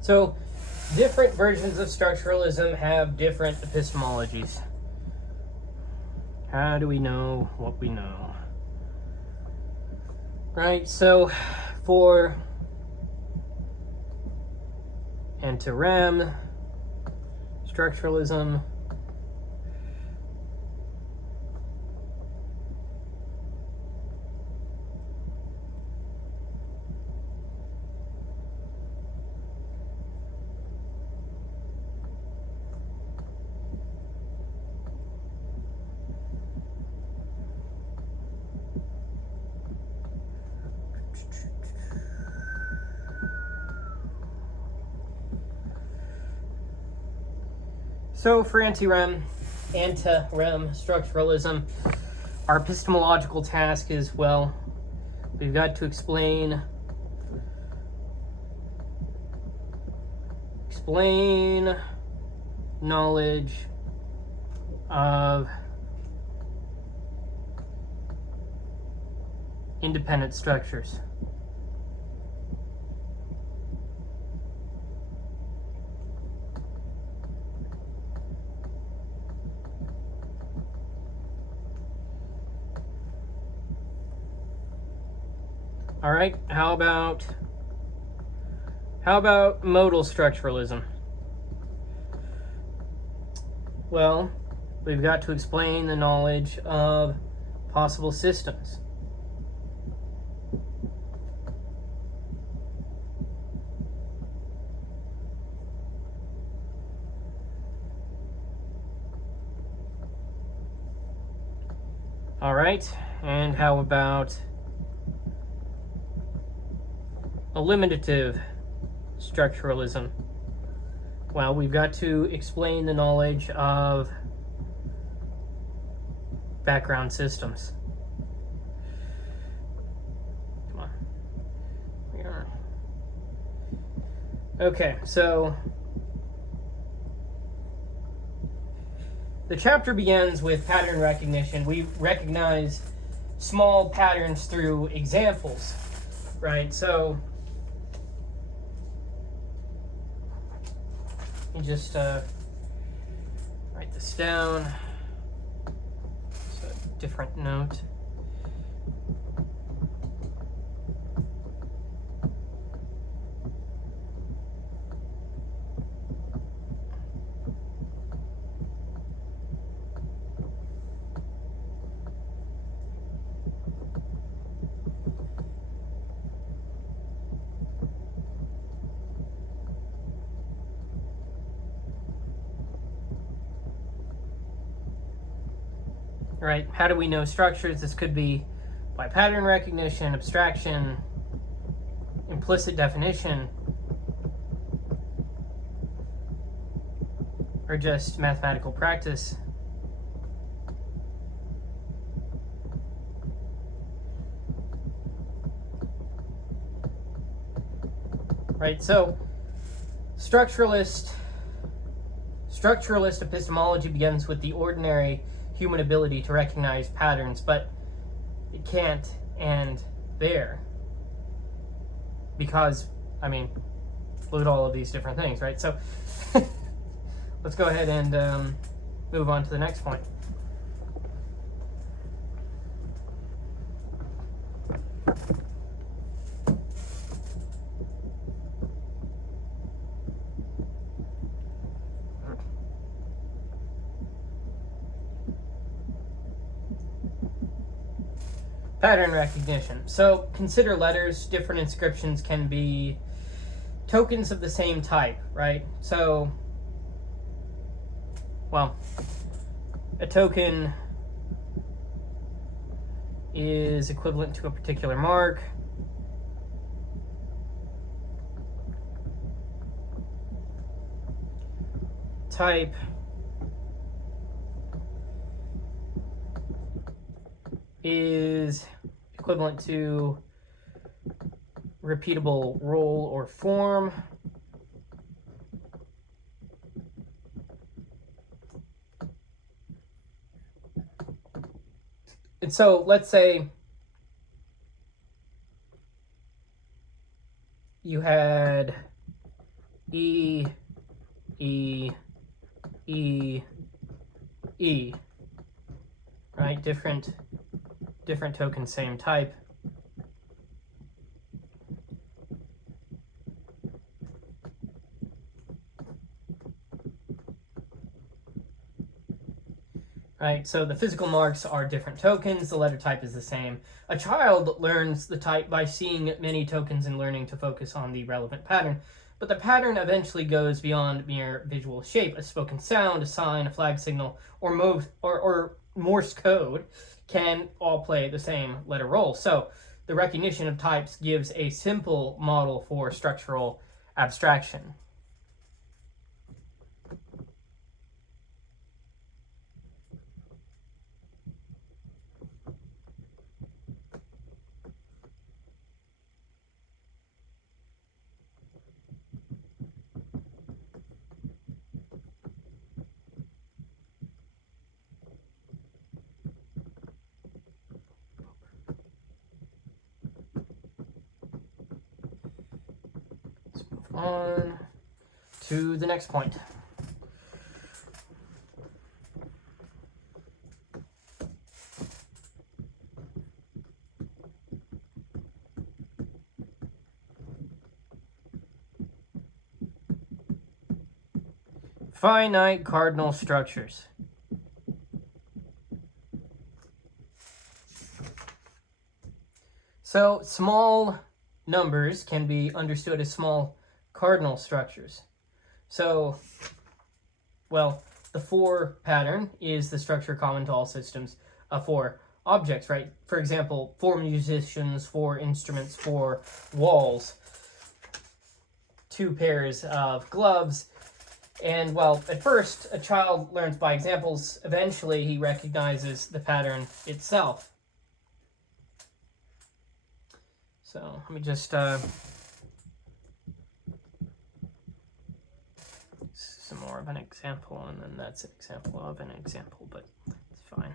So, different versions of structuralism have different epistemologies. How do we know what we know? Right, so for anti-rem, structuralism, so for anti-rem structuralism, our epistemological task is, well, we've got to explain knowledge of independent structures. All right, how about modal structuralism? Well, we've got to explain the knowledge of possible systems. All right, and how about eliminative structuralism? Well, we've got to explain the knowledge of background systems. Come on. We are. Okay, so the chapter begins with pattern recognition. We recognize small patterns through examples, right? So you just write this down. It's a different note. Right, how do we know structures? This could be by pattern recognition, abstraction, implicit definition, or just mathematical practice. Right, so structuralist epistemology begins with the ordinary human ability to recognize patterns, but it can't end there. Because, I mean, look at all of these different things, right? So let's go ahead and move on to the next point. Pattern recognition. So consider letters. Different inscriptions can be tokens of the same type, right? So, well, a token is equivalent to a particular mark. Type is equivalent to repeatable role or form. And so let's say you had E, E, E, E, right? Different tokens, same type. Right, so the physical marks are different tokens, the letter type is the same. A child learns the type by seeing many tokens and learning to focus on the relevant pattern. But the pattern eventually goes beyond mere visual shape. A spoken sound, a sign, a flag signal, or Morse code can all play the same letter role. So the recognition of types gives a simple model for structural abstraction. On to the next point. Finite cardinal structures. So small numbers can be understood as small cardinal structures. So, well, the 4 pattern is the structure common to all systems of 4 objects, right? For example, 4 musicians, 4 instruments, 4 walls, 2 pairs of gloves. And, well, at first, a child learns by examples. Eventually, he recognizes the pattern itself. So, let me just some more of an example, and then that's an example of an example, but it's fine.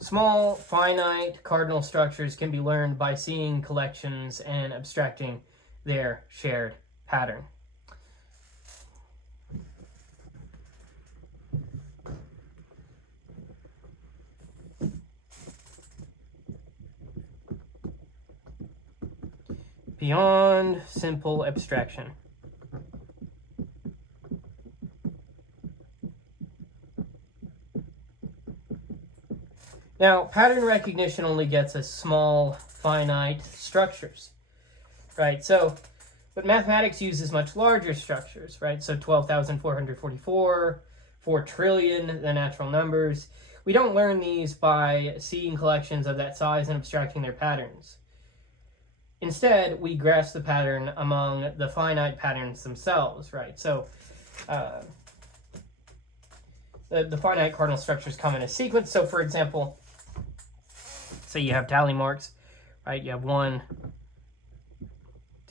Small, finite cardinal structures can be learned by seeing collections and abstracting their shared pattern. Beyond simple abstraction. Now, pattern recognition only gets us small, finite structures, right? So, but mathematics uses much larger structures, right? So 12,444, 4 trillion, the natural numbers. We don't learn these by seeing collections of that size and abstracting their patterns. Instead, we grasp the pattern among the finite patterns themselves, right? So the finite cardinal structures come in a sequence. So for example, say you have tally marks, right? You have 1,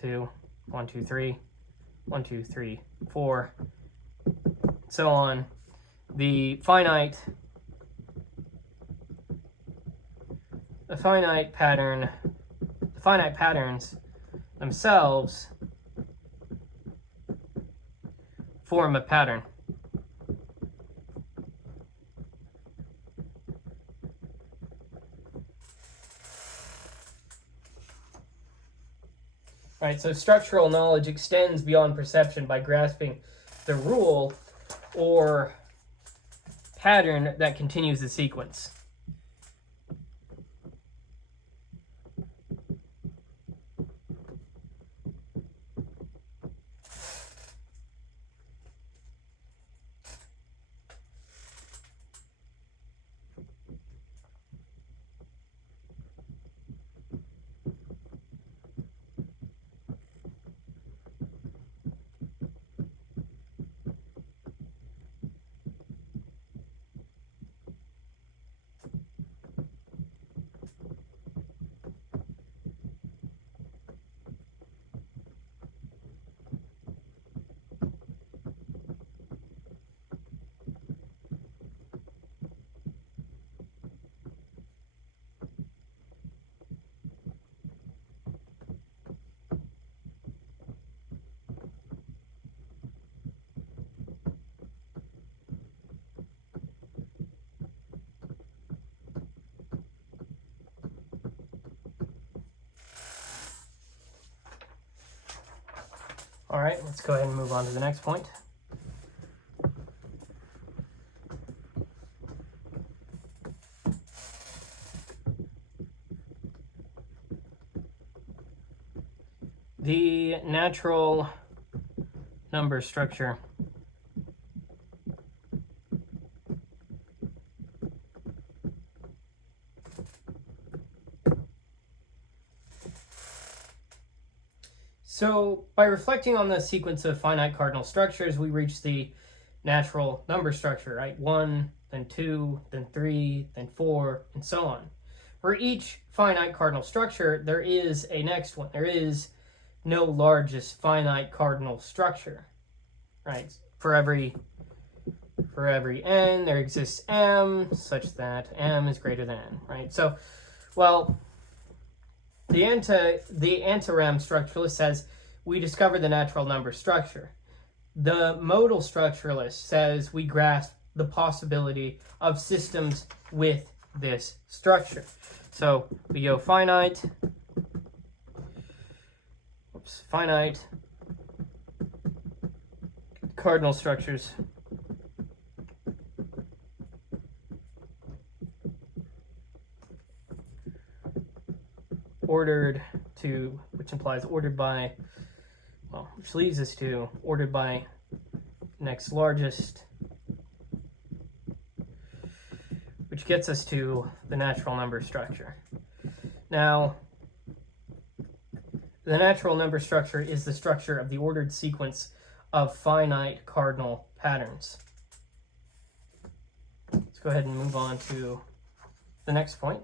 2, 1, 2, 3, 1, 2, 3, 4, so on. The finite patterns themselves form a pattern. Right, so structural knowledge extends beyond perception by grasping the rule or pattern that continues the sequence. All right, let's go ahead and move on to the next point. The natural number structure. So by reflecting on the sequence of finite cardinal structures, we reach the natural number structure, right? 1, then 2, then 3, then 4, and so on. For each finite cardinal structure, there is a next one. There is no largest finite cardinal structure, right? For every n, there exists m such that m is greater than n, right? So, well, the anti-rem structuralist says we discover the natural number structure. The modal structuralist says we grasp the possibility of systems with this structure. So we go finite cardinal structures. Ordered to, which implies ordered by, well, which leads us to ordered by next largest, which gets us to the natural number structure. Now, the natural number structure is the structure of the ordered sequence of finite cardinal patterns. Let's go ahead and move on to the next point.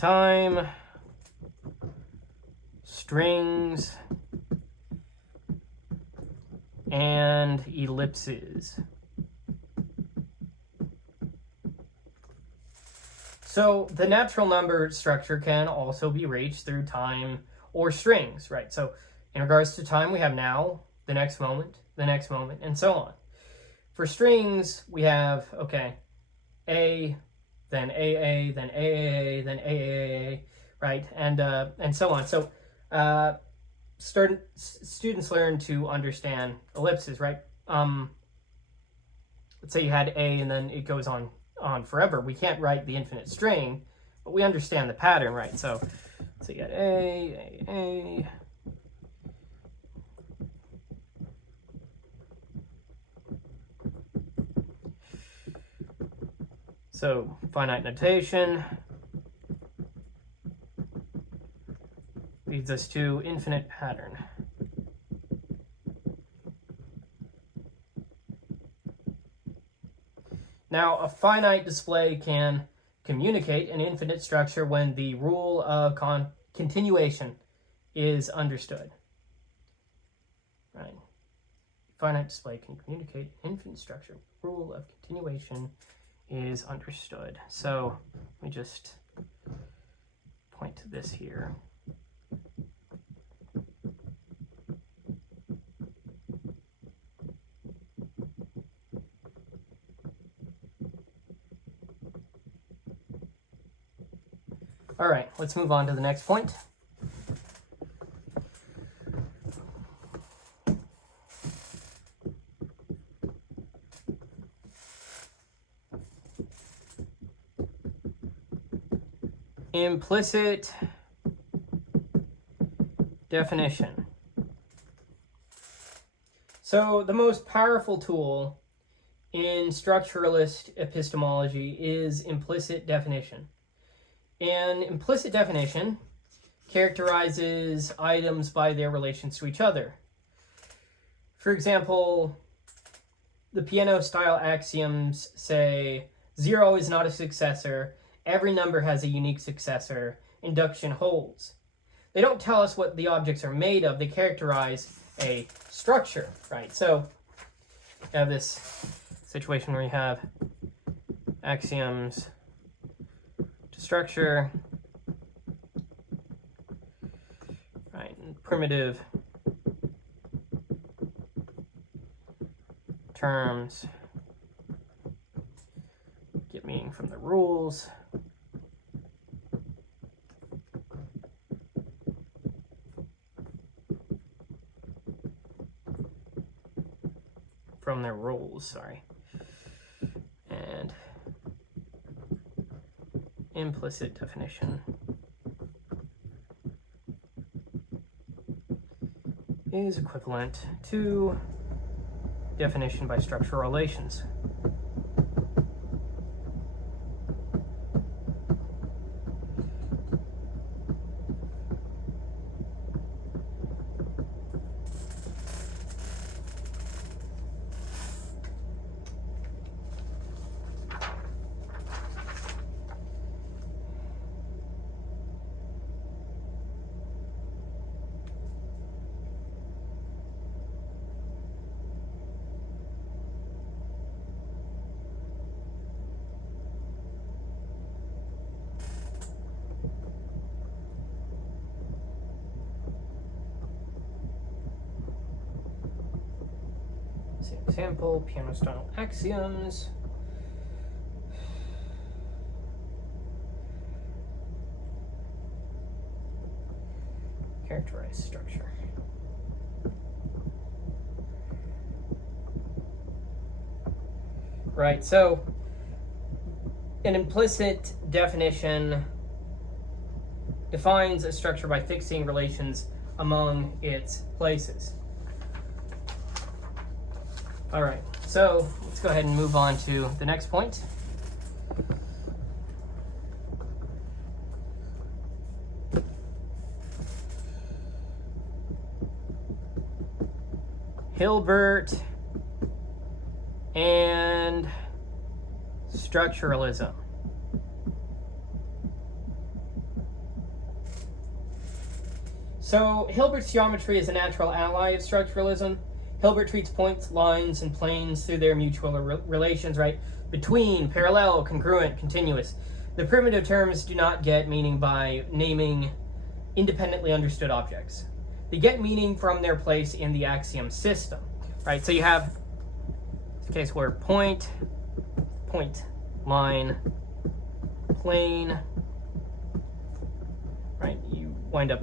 Time, strings, and ellipses. So the natural number structure can also be reached through time or strings, right? So in regards to time, we have now, the next moment, and so on. For strings, we have, okay, A, then AA, then AAA, then AAA, right? And so on. So students learn to understand ellipses, right? Let's say you had A and then it goes on forever. We can't write the infinite string, but we understand the pattern, right? So you got A. So finite notation leads us to infinite pattern. Now, a finite display can communicate an infinite structure when the rule of continuation is understood. Right? finite display can communicate infinite structure. Rule of continuation is understood. So let me just point to this here. All right, let's move on to the next point. Implicit definition. So the most powerful tool in structuralist epistemology is implicit definition. And implicit definition characterizes items by their relations to each other. For example, the piano-style axioms say 0 is not a successor, every number has a unique successor, induction holds. They don't tell us what the objects are made of, they characterize a structure, right? So you have this situation where you have axioms to structure, right, and primitive terms get meaning from the rules. From their rules, sorry. And implicit definition is equivalent to definition by structural relations. Example, piano-style axioms. Characterize structure. Right, so an implicit definition defines a structure by fixing relations among its places. All right, so let's go ahead and move on to the next point. Hilbert and structuralism. So Hilbert's geometry is a natural ally of structuralism. Hilbert treats points, lines, and planes through their mutual relations, right? Between, parallel, congruent, continuous. The primitive terms do not get meaning by naming independently understood objects. They get meaning from their place in the axiom system, right? So you have a case where point, line, plane, right? You wind up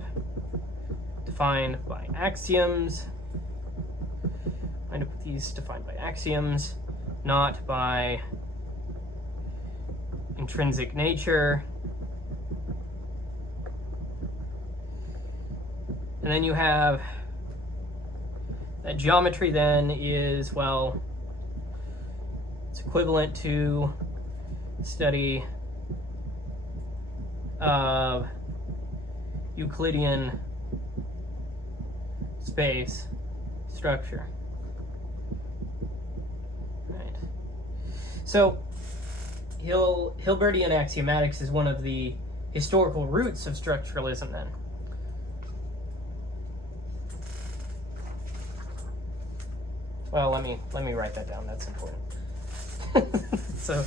defined by axioms. Wind up with these defined by axioms, not by intrinsic nature. And then you have that geometry then is, well, it's equivalent to study of Euclidean space structure. Right. So Hilbertian axiomatics is one of the historical roots of structuralism then. well, let me write that down. That's important. So,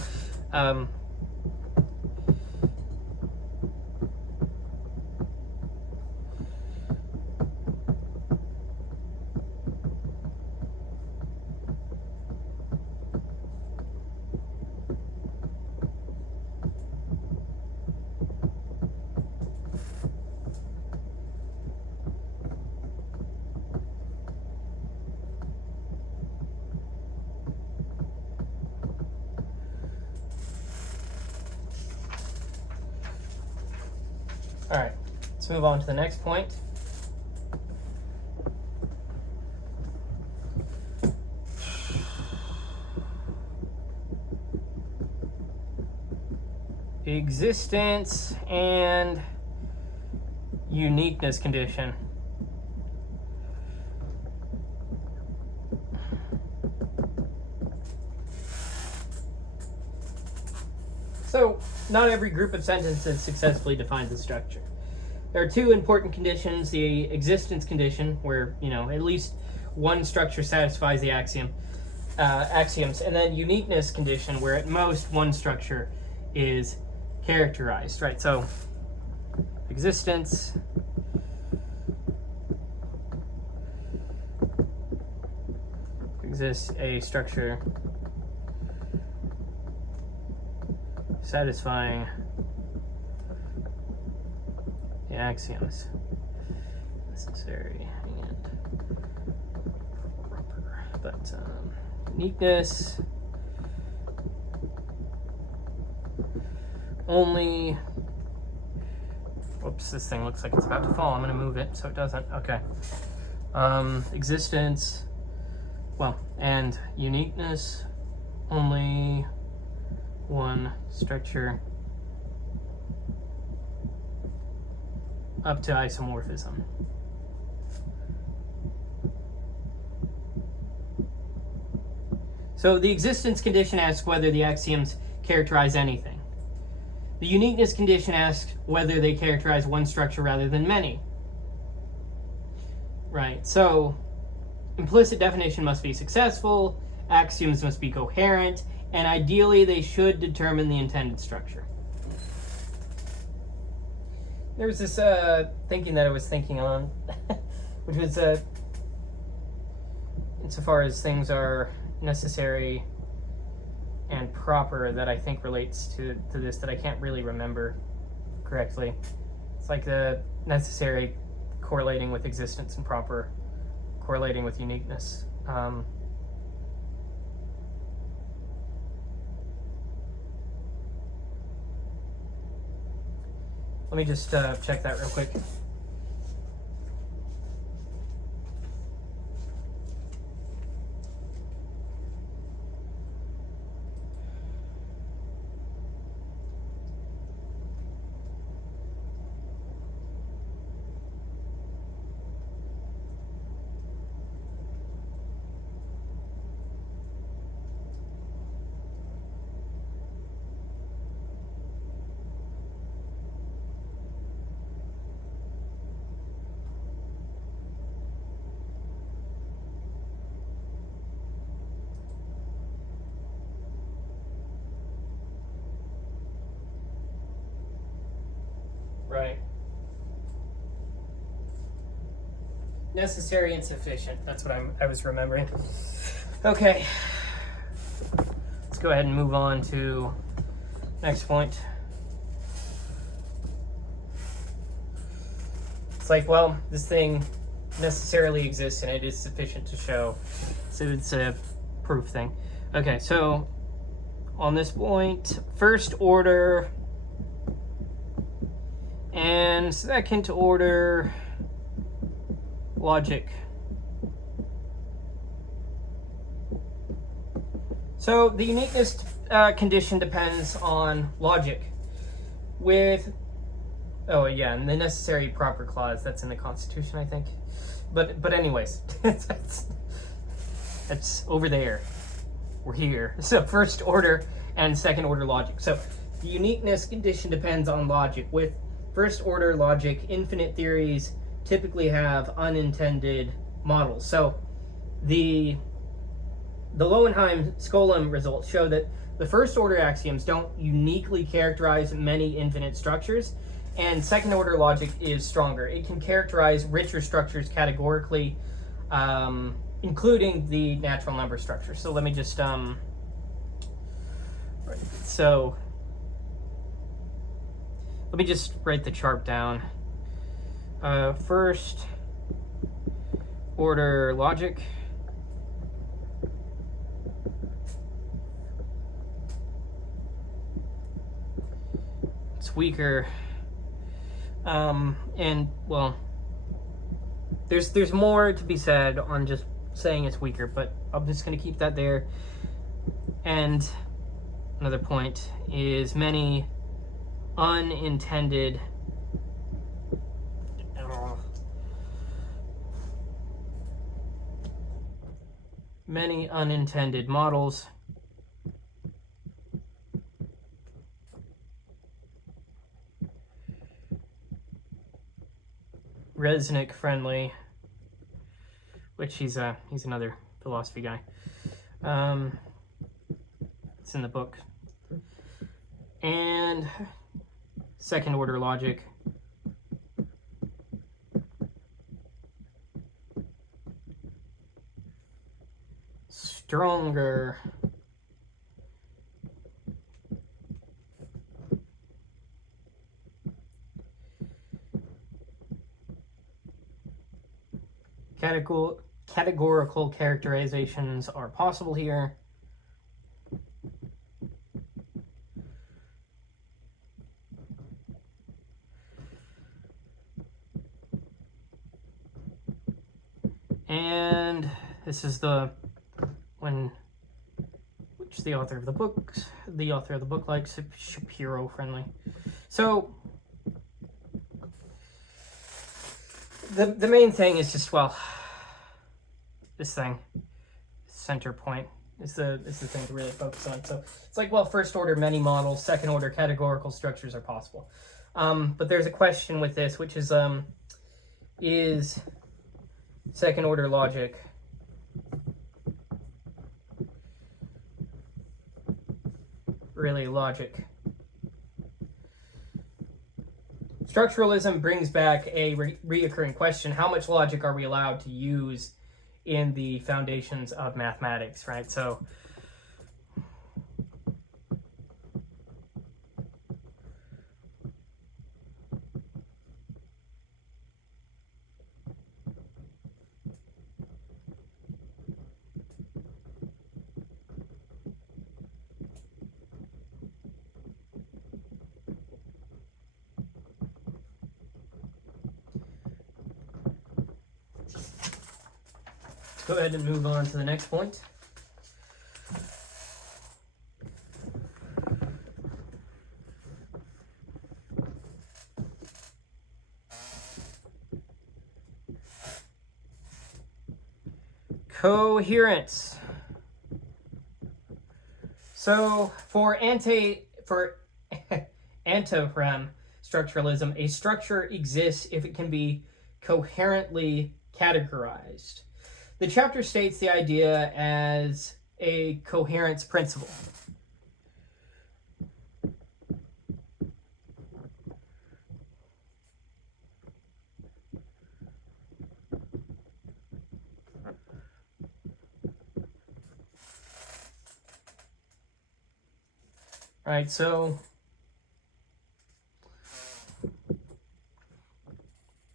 all right, let's move on to the next point. Existence and uniqueness condition. So, not every group of sentences successfully defines a structure. There are two important conditions: the existence condition, where at least one structure satisfies the axioms, and then uniqueness condition, where at most one structure is characterized. Right. So, existence exists a structure satisfying the axioms necessary and proper. But uniqueness only. Whoops, this thing looks like it's about to fall. I'm going to move it so it doesn't. Okay. Existence, well, and uniqueness only one structure up to isomorphism. So the existence condition asks whether the axioms characterize anything. The uniqueness condition asks whether they characterize one structure rather than many. Right, so implicit definition must be successful, axioms must be coherent, and ideally they should determine the intended structure. There was this thinking that I was thinking on, which was insofar as things are necessary and proper, that I think relates to this, that I can't really remember correctly. It's like the necessary correlating with existence and proper correlating with uniqueness. Let me just check that real quick. Right. Necessary and sufficient. That's what I was remembering. Okay. Let's go ahead and move on to next point. It's like, well, this thing necessarily exists and it is sufficient to show. So it's a proof thing. Okay, so on this point, first order and second order logic. So the uniqueness condition depends on logic. With, oh yeah, and the necessary proper clause, that's in the Constitution, I think. But anyways, it's over there. We're here. So first order and second order logic. So the uniqueness condition depends on logic. With first order logic, infinite theories typically have unintended models. So the the Lowenheim-Skolem results show that the first-order axioms don't uniquely characterize many infinite structures, and second-order logic is stronger. It can characterize richer structures categorically, including the natural number structure. So let me just let me just write the chart down. First order logic. It's weaker. And well, there's more to be said on just saying it's weaker, but I'm just going to keep that there. And another point is many unintended models Resnick friendly, which he's another philosophy guy. It's in the book. And second order logic. Stronger. Categorical characterizations are possible here. And this is the which the author of the book likes, Shapiro friendly. So the main thing is just, well, this thing, center point is the thing to really focus on. So it's like, well, first order many models, second order categorical structures are possible. But there's a question with this, which is second order logic really logic? Structuralism brings back a reoccurring question: how much logic are we allowed to use in the foundations of mathematics, right? So go ahead and move on to the next point. Coherence. So for antogram structuralism, a structure exists if it can be coherently categorized. The chapter states the idea as a coherence principle. Right, so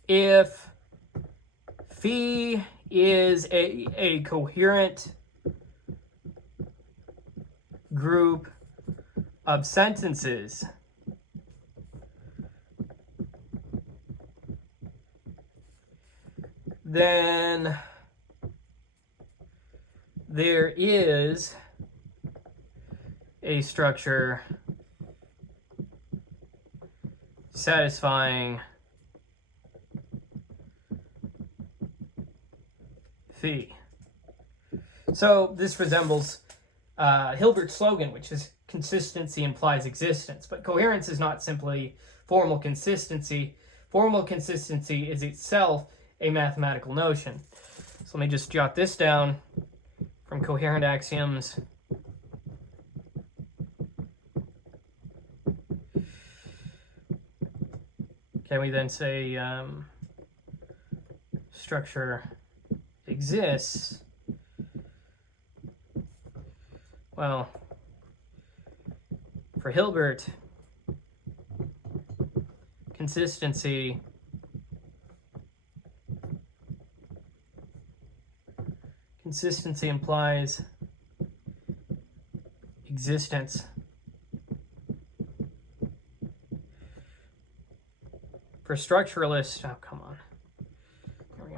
if phi is a coherent group of sentences, then there is a structure satisfying phi. So this resembles Hilbert's slogan, which is consistency implies existence. But coherence is not simply formal consistency. Formal consistency is itself a mathematical notion. So let me just jot this down. from coherent axioms can we then say structure exists? Well, for Hilbert, consistency implies existence. For structuralists, oh, come on. There we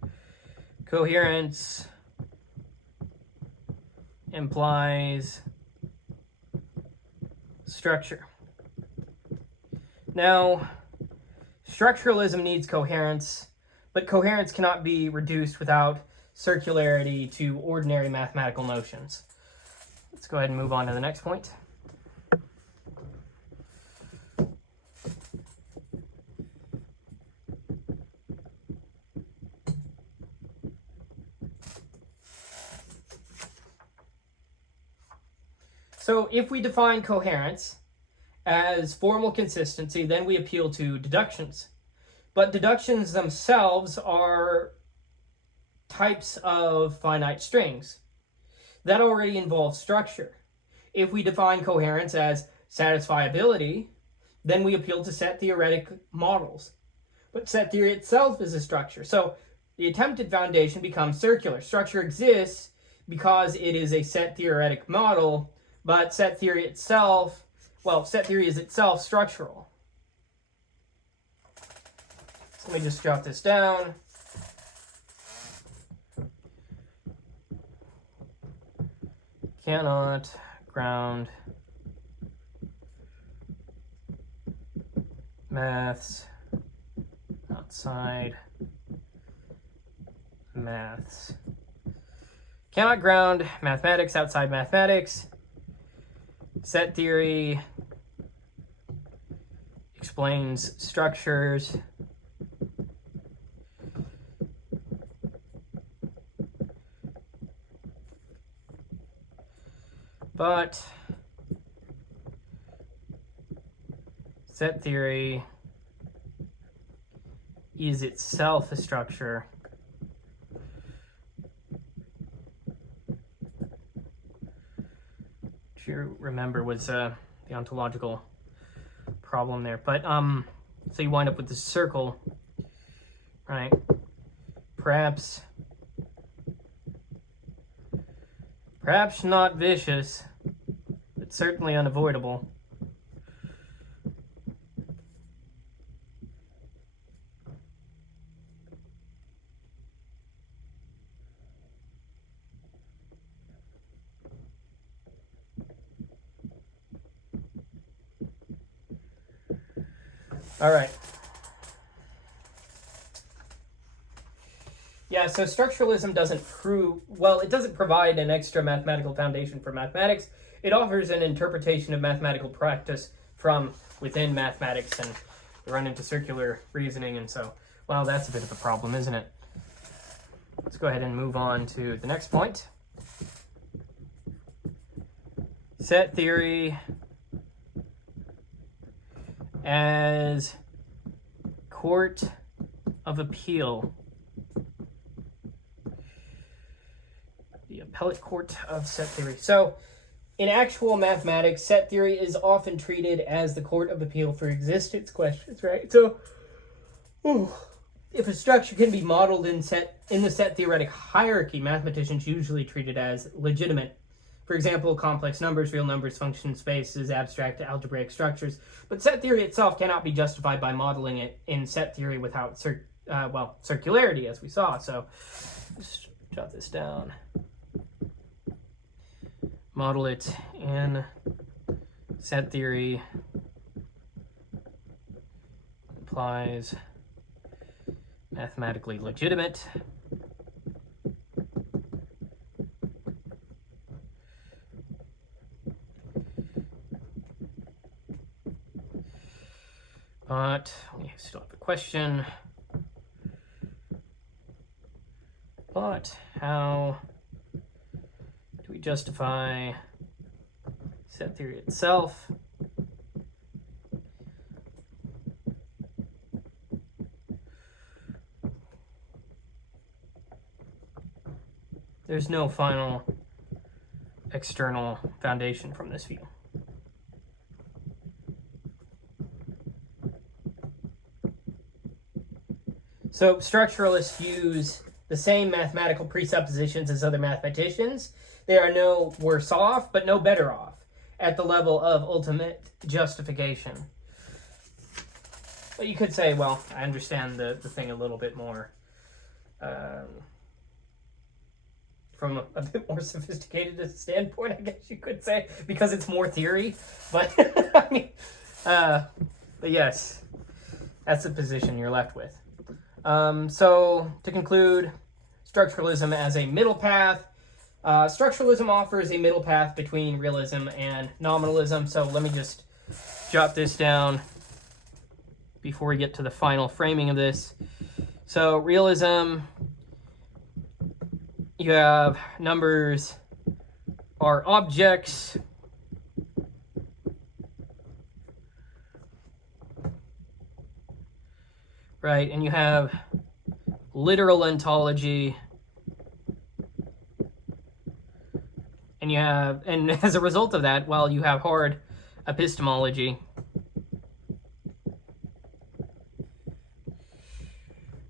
go. Coherence implies structure. Now, structuralism needs coherence, but coherence cannot be reduced without circularity to ordinary mathematical notions. Let's go ahead and move on to the next point. So if we define coherence as formal consistency, then we appeal to deductions. But deductions themselves are types of finite strings. That already involves structure. If we define coherence as satisfiability, then we appeal to set theoretic models. But set theory itself is a structure. So the attempted foundation becomes circular. Structure exists because it is a set theoretic model, but set theory itself, well, set theory is itself structural. So let me just jot this down. Cannot ground maths outside maths. Cannot ground mathematics outside mathematics. Set theory explains structures. But set theory is itself a structure. Which you remember was the ontological problem there. But so you wind up with the circle, right? Perhaps not vicious, but certainly unavoidable. All right. Yeah, so structuralism doesn't prove, well, it doesn't provide an extra mathematical foundation for mathematics. It offers an interpretation of mathematical practice from within mathematics, and we run into circular reasoning, and so, well, that's a bit of a problem, isn't it? Let's go ahead and move on to the next point. Set theory as court of appeal. The appellate court of set theory. So, in actual mathematics, set theory is often treated as the court of appeal for existence questions, right? So, if a structure can be modeled in the set theoretic hierarchy, mathematicians usually treat it as legitimate. For example, complex numbers, real numbers, function spaces, abstract algebraic structures. But set theory itself cannot be justified by modeling it in set theory without circularity, as we saw. So, just jot this down. Model it in set theory implies mathematically legitimate. But we still have a question. how do we justify set theory itself? There's no final external foundation from this view. So structuralists use the same mathematical presuppositions as other mathematicians. They are no worse off, but no better off at the level of ultimate justification. But you could say, well, I understand the thing a little bit more from a bit more sophisticated standpoint, I guess you could say, because it's more theory. But I mean, but yes, that's the position you're left with. So to conclude, structuralism as a middle path. Structuralism offers a middle path between realism and nominalism. So let me just jot this down before we get to the final framing of this. So realism, you have numbers are objects. Right, and you have literal ontology. And you have, and as a result of that, well, you have hard epistemology.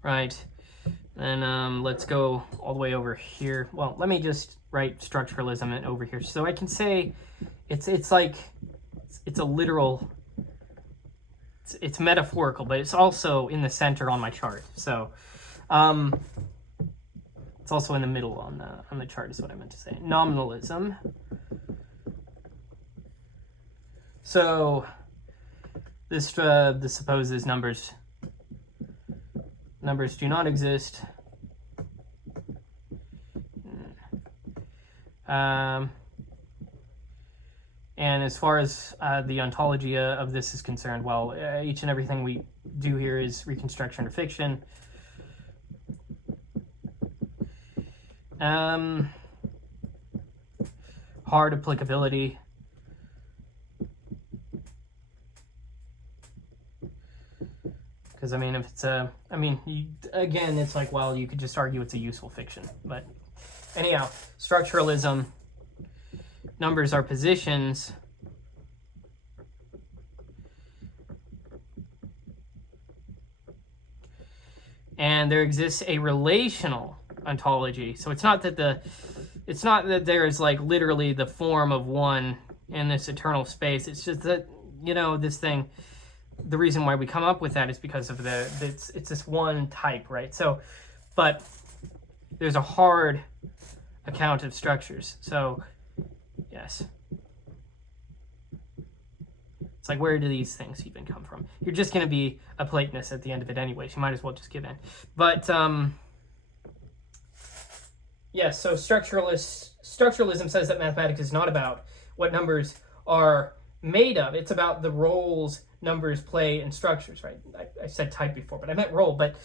Right. And let's go all the way over here. Well, let me just write structuralism over here. So I can say it's like, it's a literal, it's metaphorical, but it's also in the center on my chart. So it's also in the middle on the chart is what I meant to say. Nominalism. So this supposes numbers do not exist. And as far as the ontology of this is concerned, well, each and everything we do here is reconstruction or fiction. Hard applicability. Because, I mean, if it's again, it's like, well, you could just argue it's a useful fiction. But anyhow, structuralism, numbers are positions. And there exists a relational ontology. So it's not that there is like literally the form of one in this eternal space. It's just that, you know, this thing, the reason why we come up with that is because of it's this one type, right? So, but there's a hard account of structures. So, yes. It's like, where do these things even come from? You're just going to be a Platonist at the end of it anyway. So you might as well just give in. But, yes, so structuralism says that mathematics is not about what numbers are made of. It's about the roles numbers play in structures, right? I said type before, but I meant role. But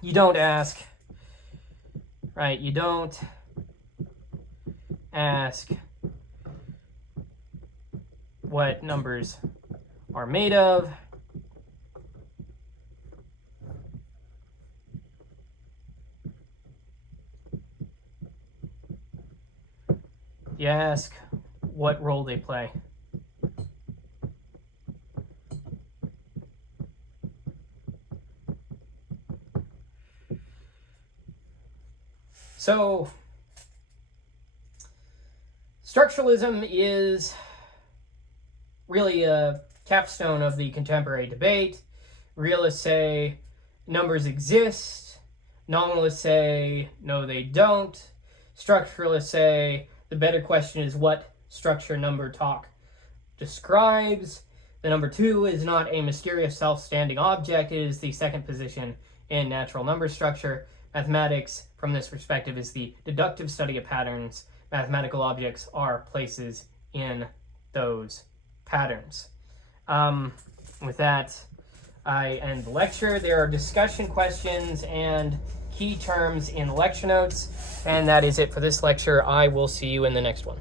you don't ask, right? You don't ask what numbers are made of. You ask what role they play. So, structuralism is really a capstone of the contemporary debate. Realists say numbers exist. Nominalists say no, they don't. Structuralists say the better question is what structure number talk describes. The number 2 is not a mysterious self-standing object. It is the second position in natural number structure. Mathematics, from this perspective, is the deductive study of patterns. Mathematical objects are places in those patterns. With that, I end the lecture. There are discussion questions and key terms in the lecture notes. And that is it for this lecture. I will see you in the next one.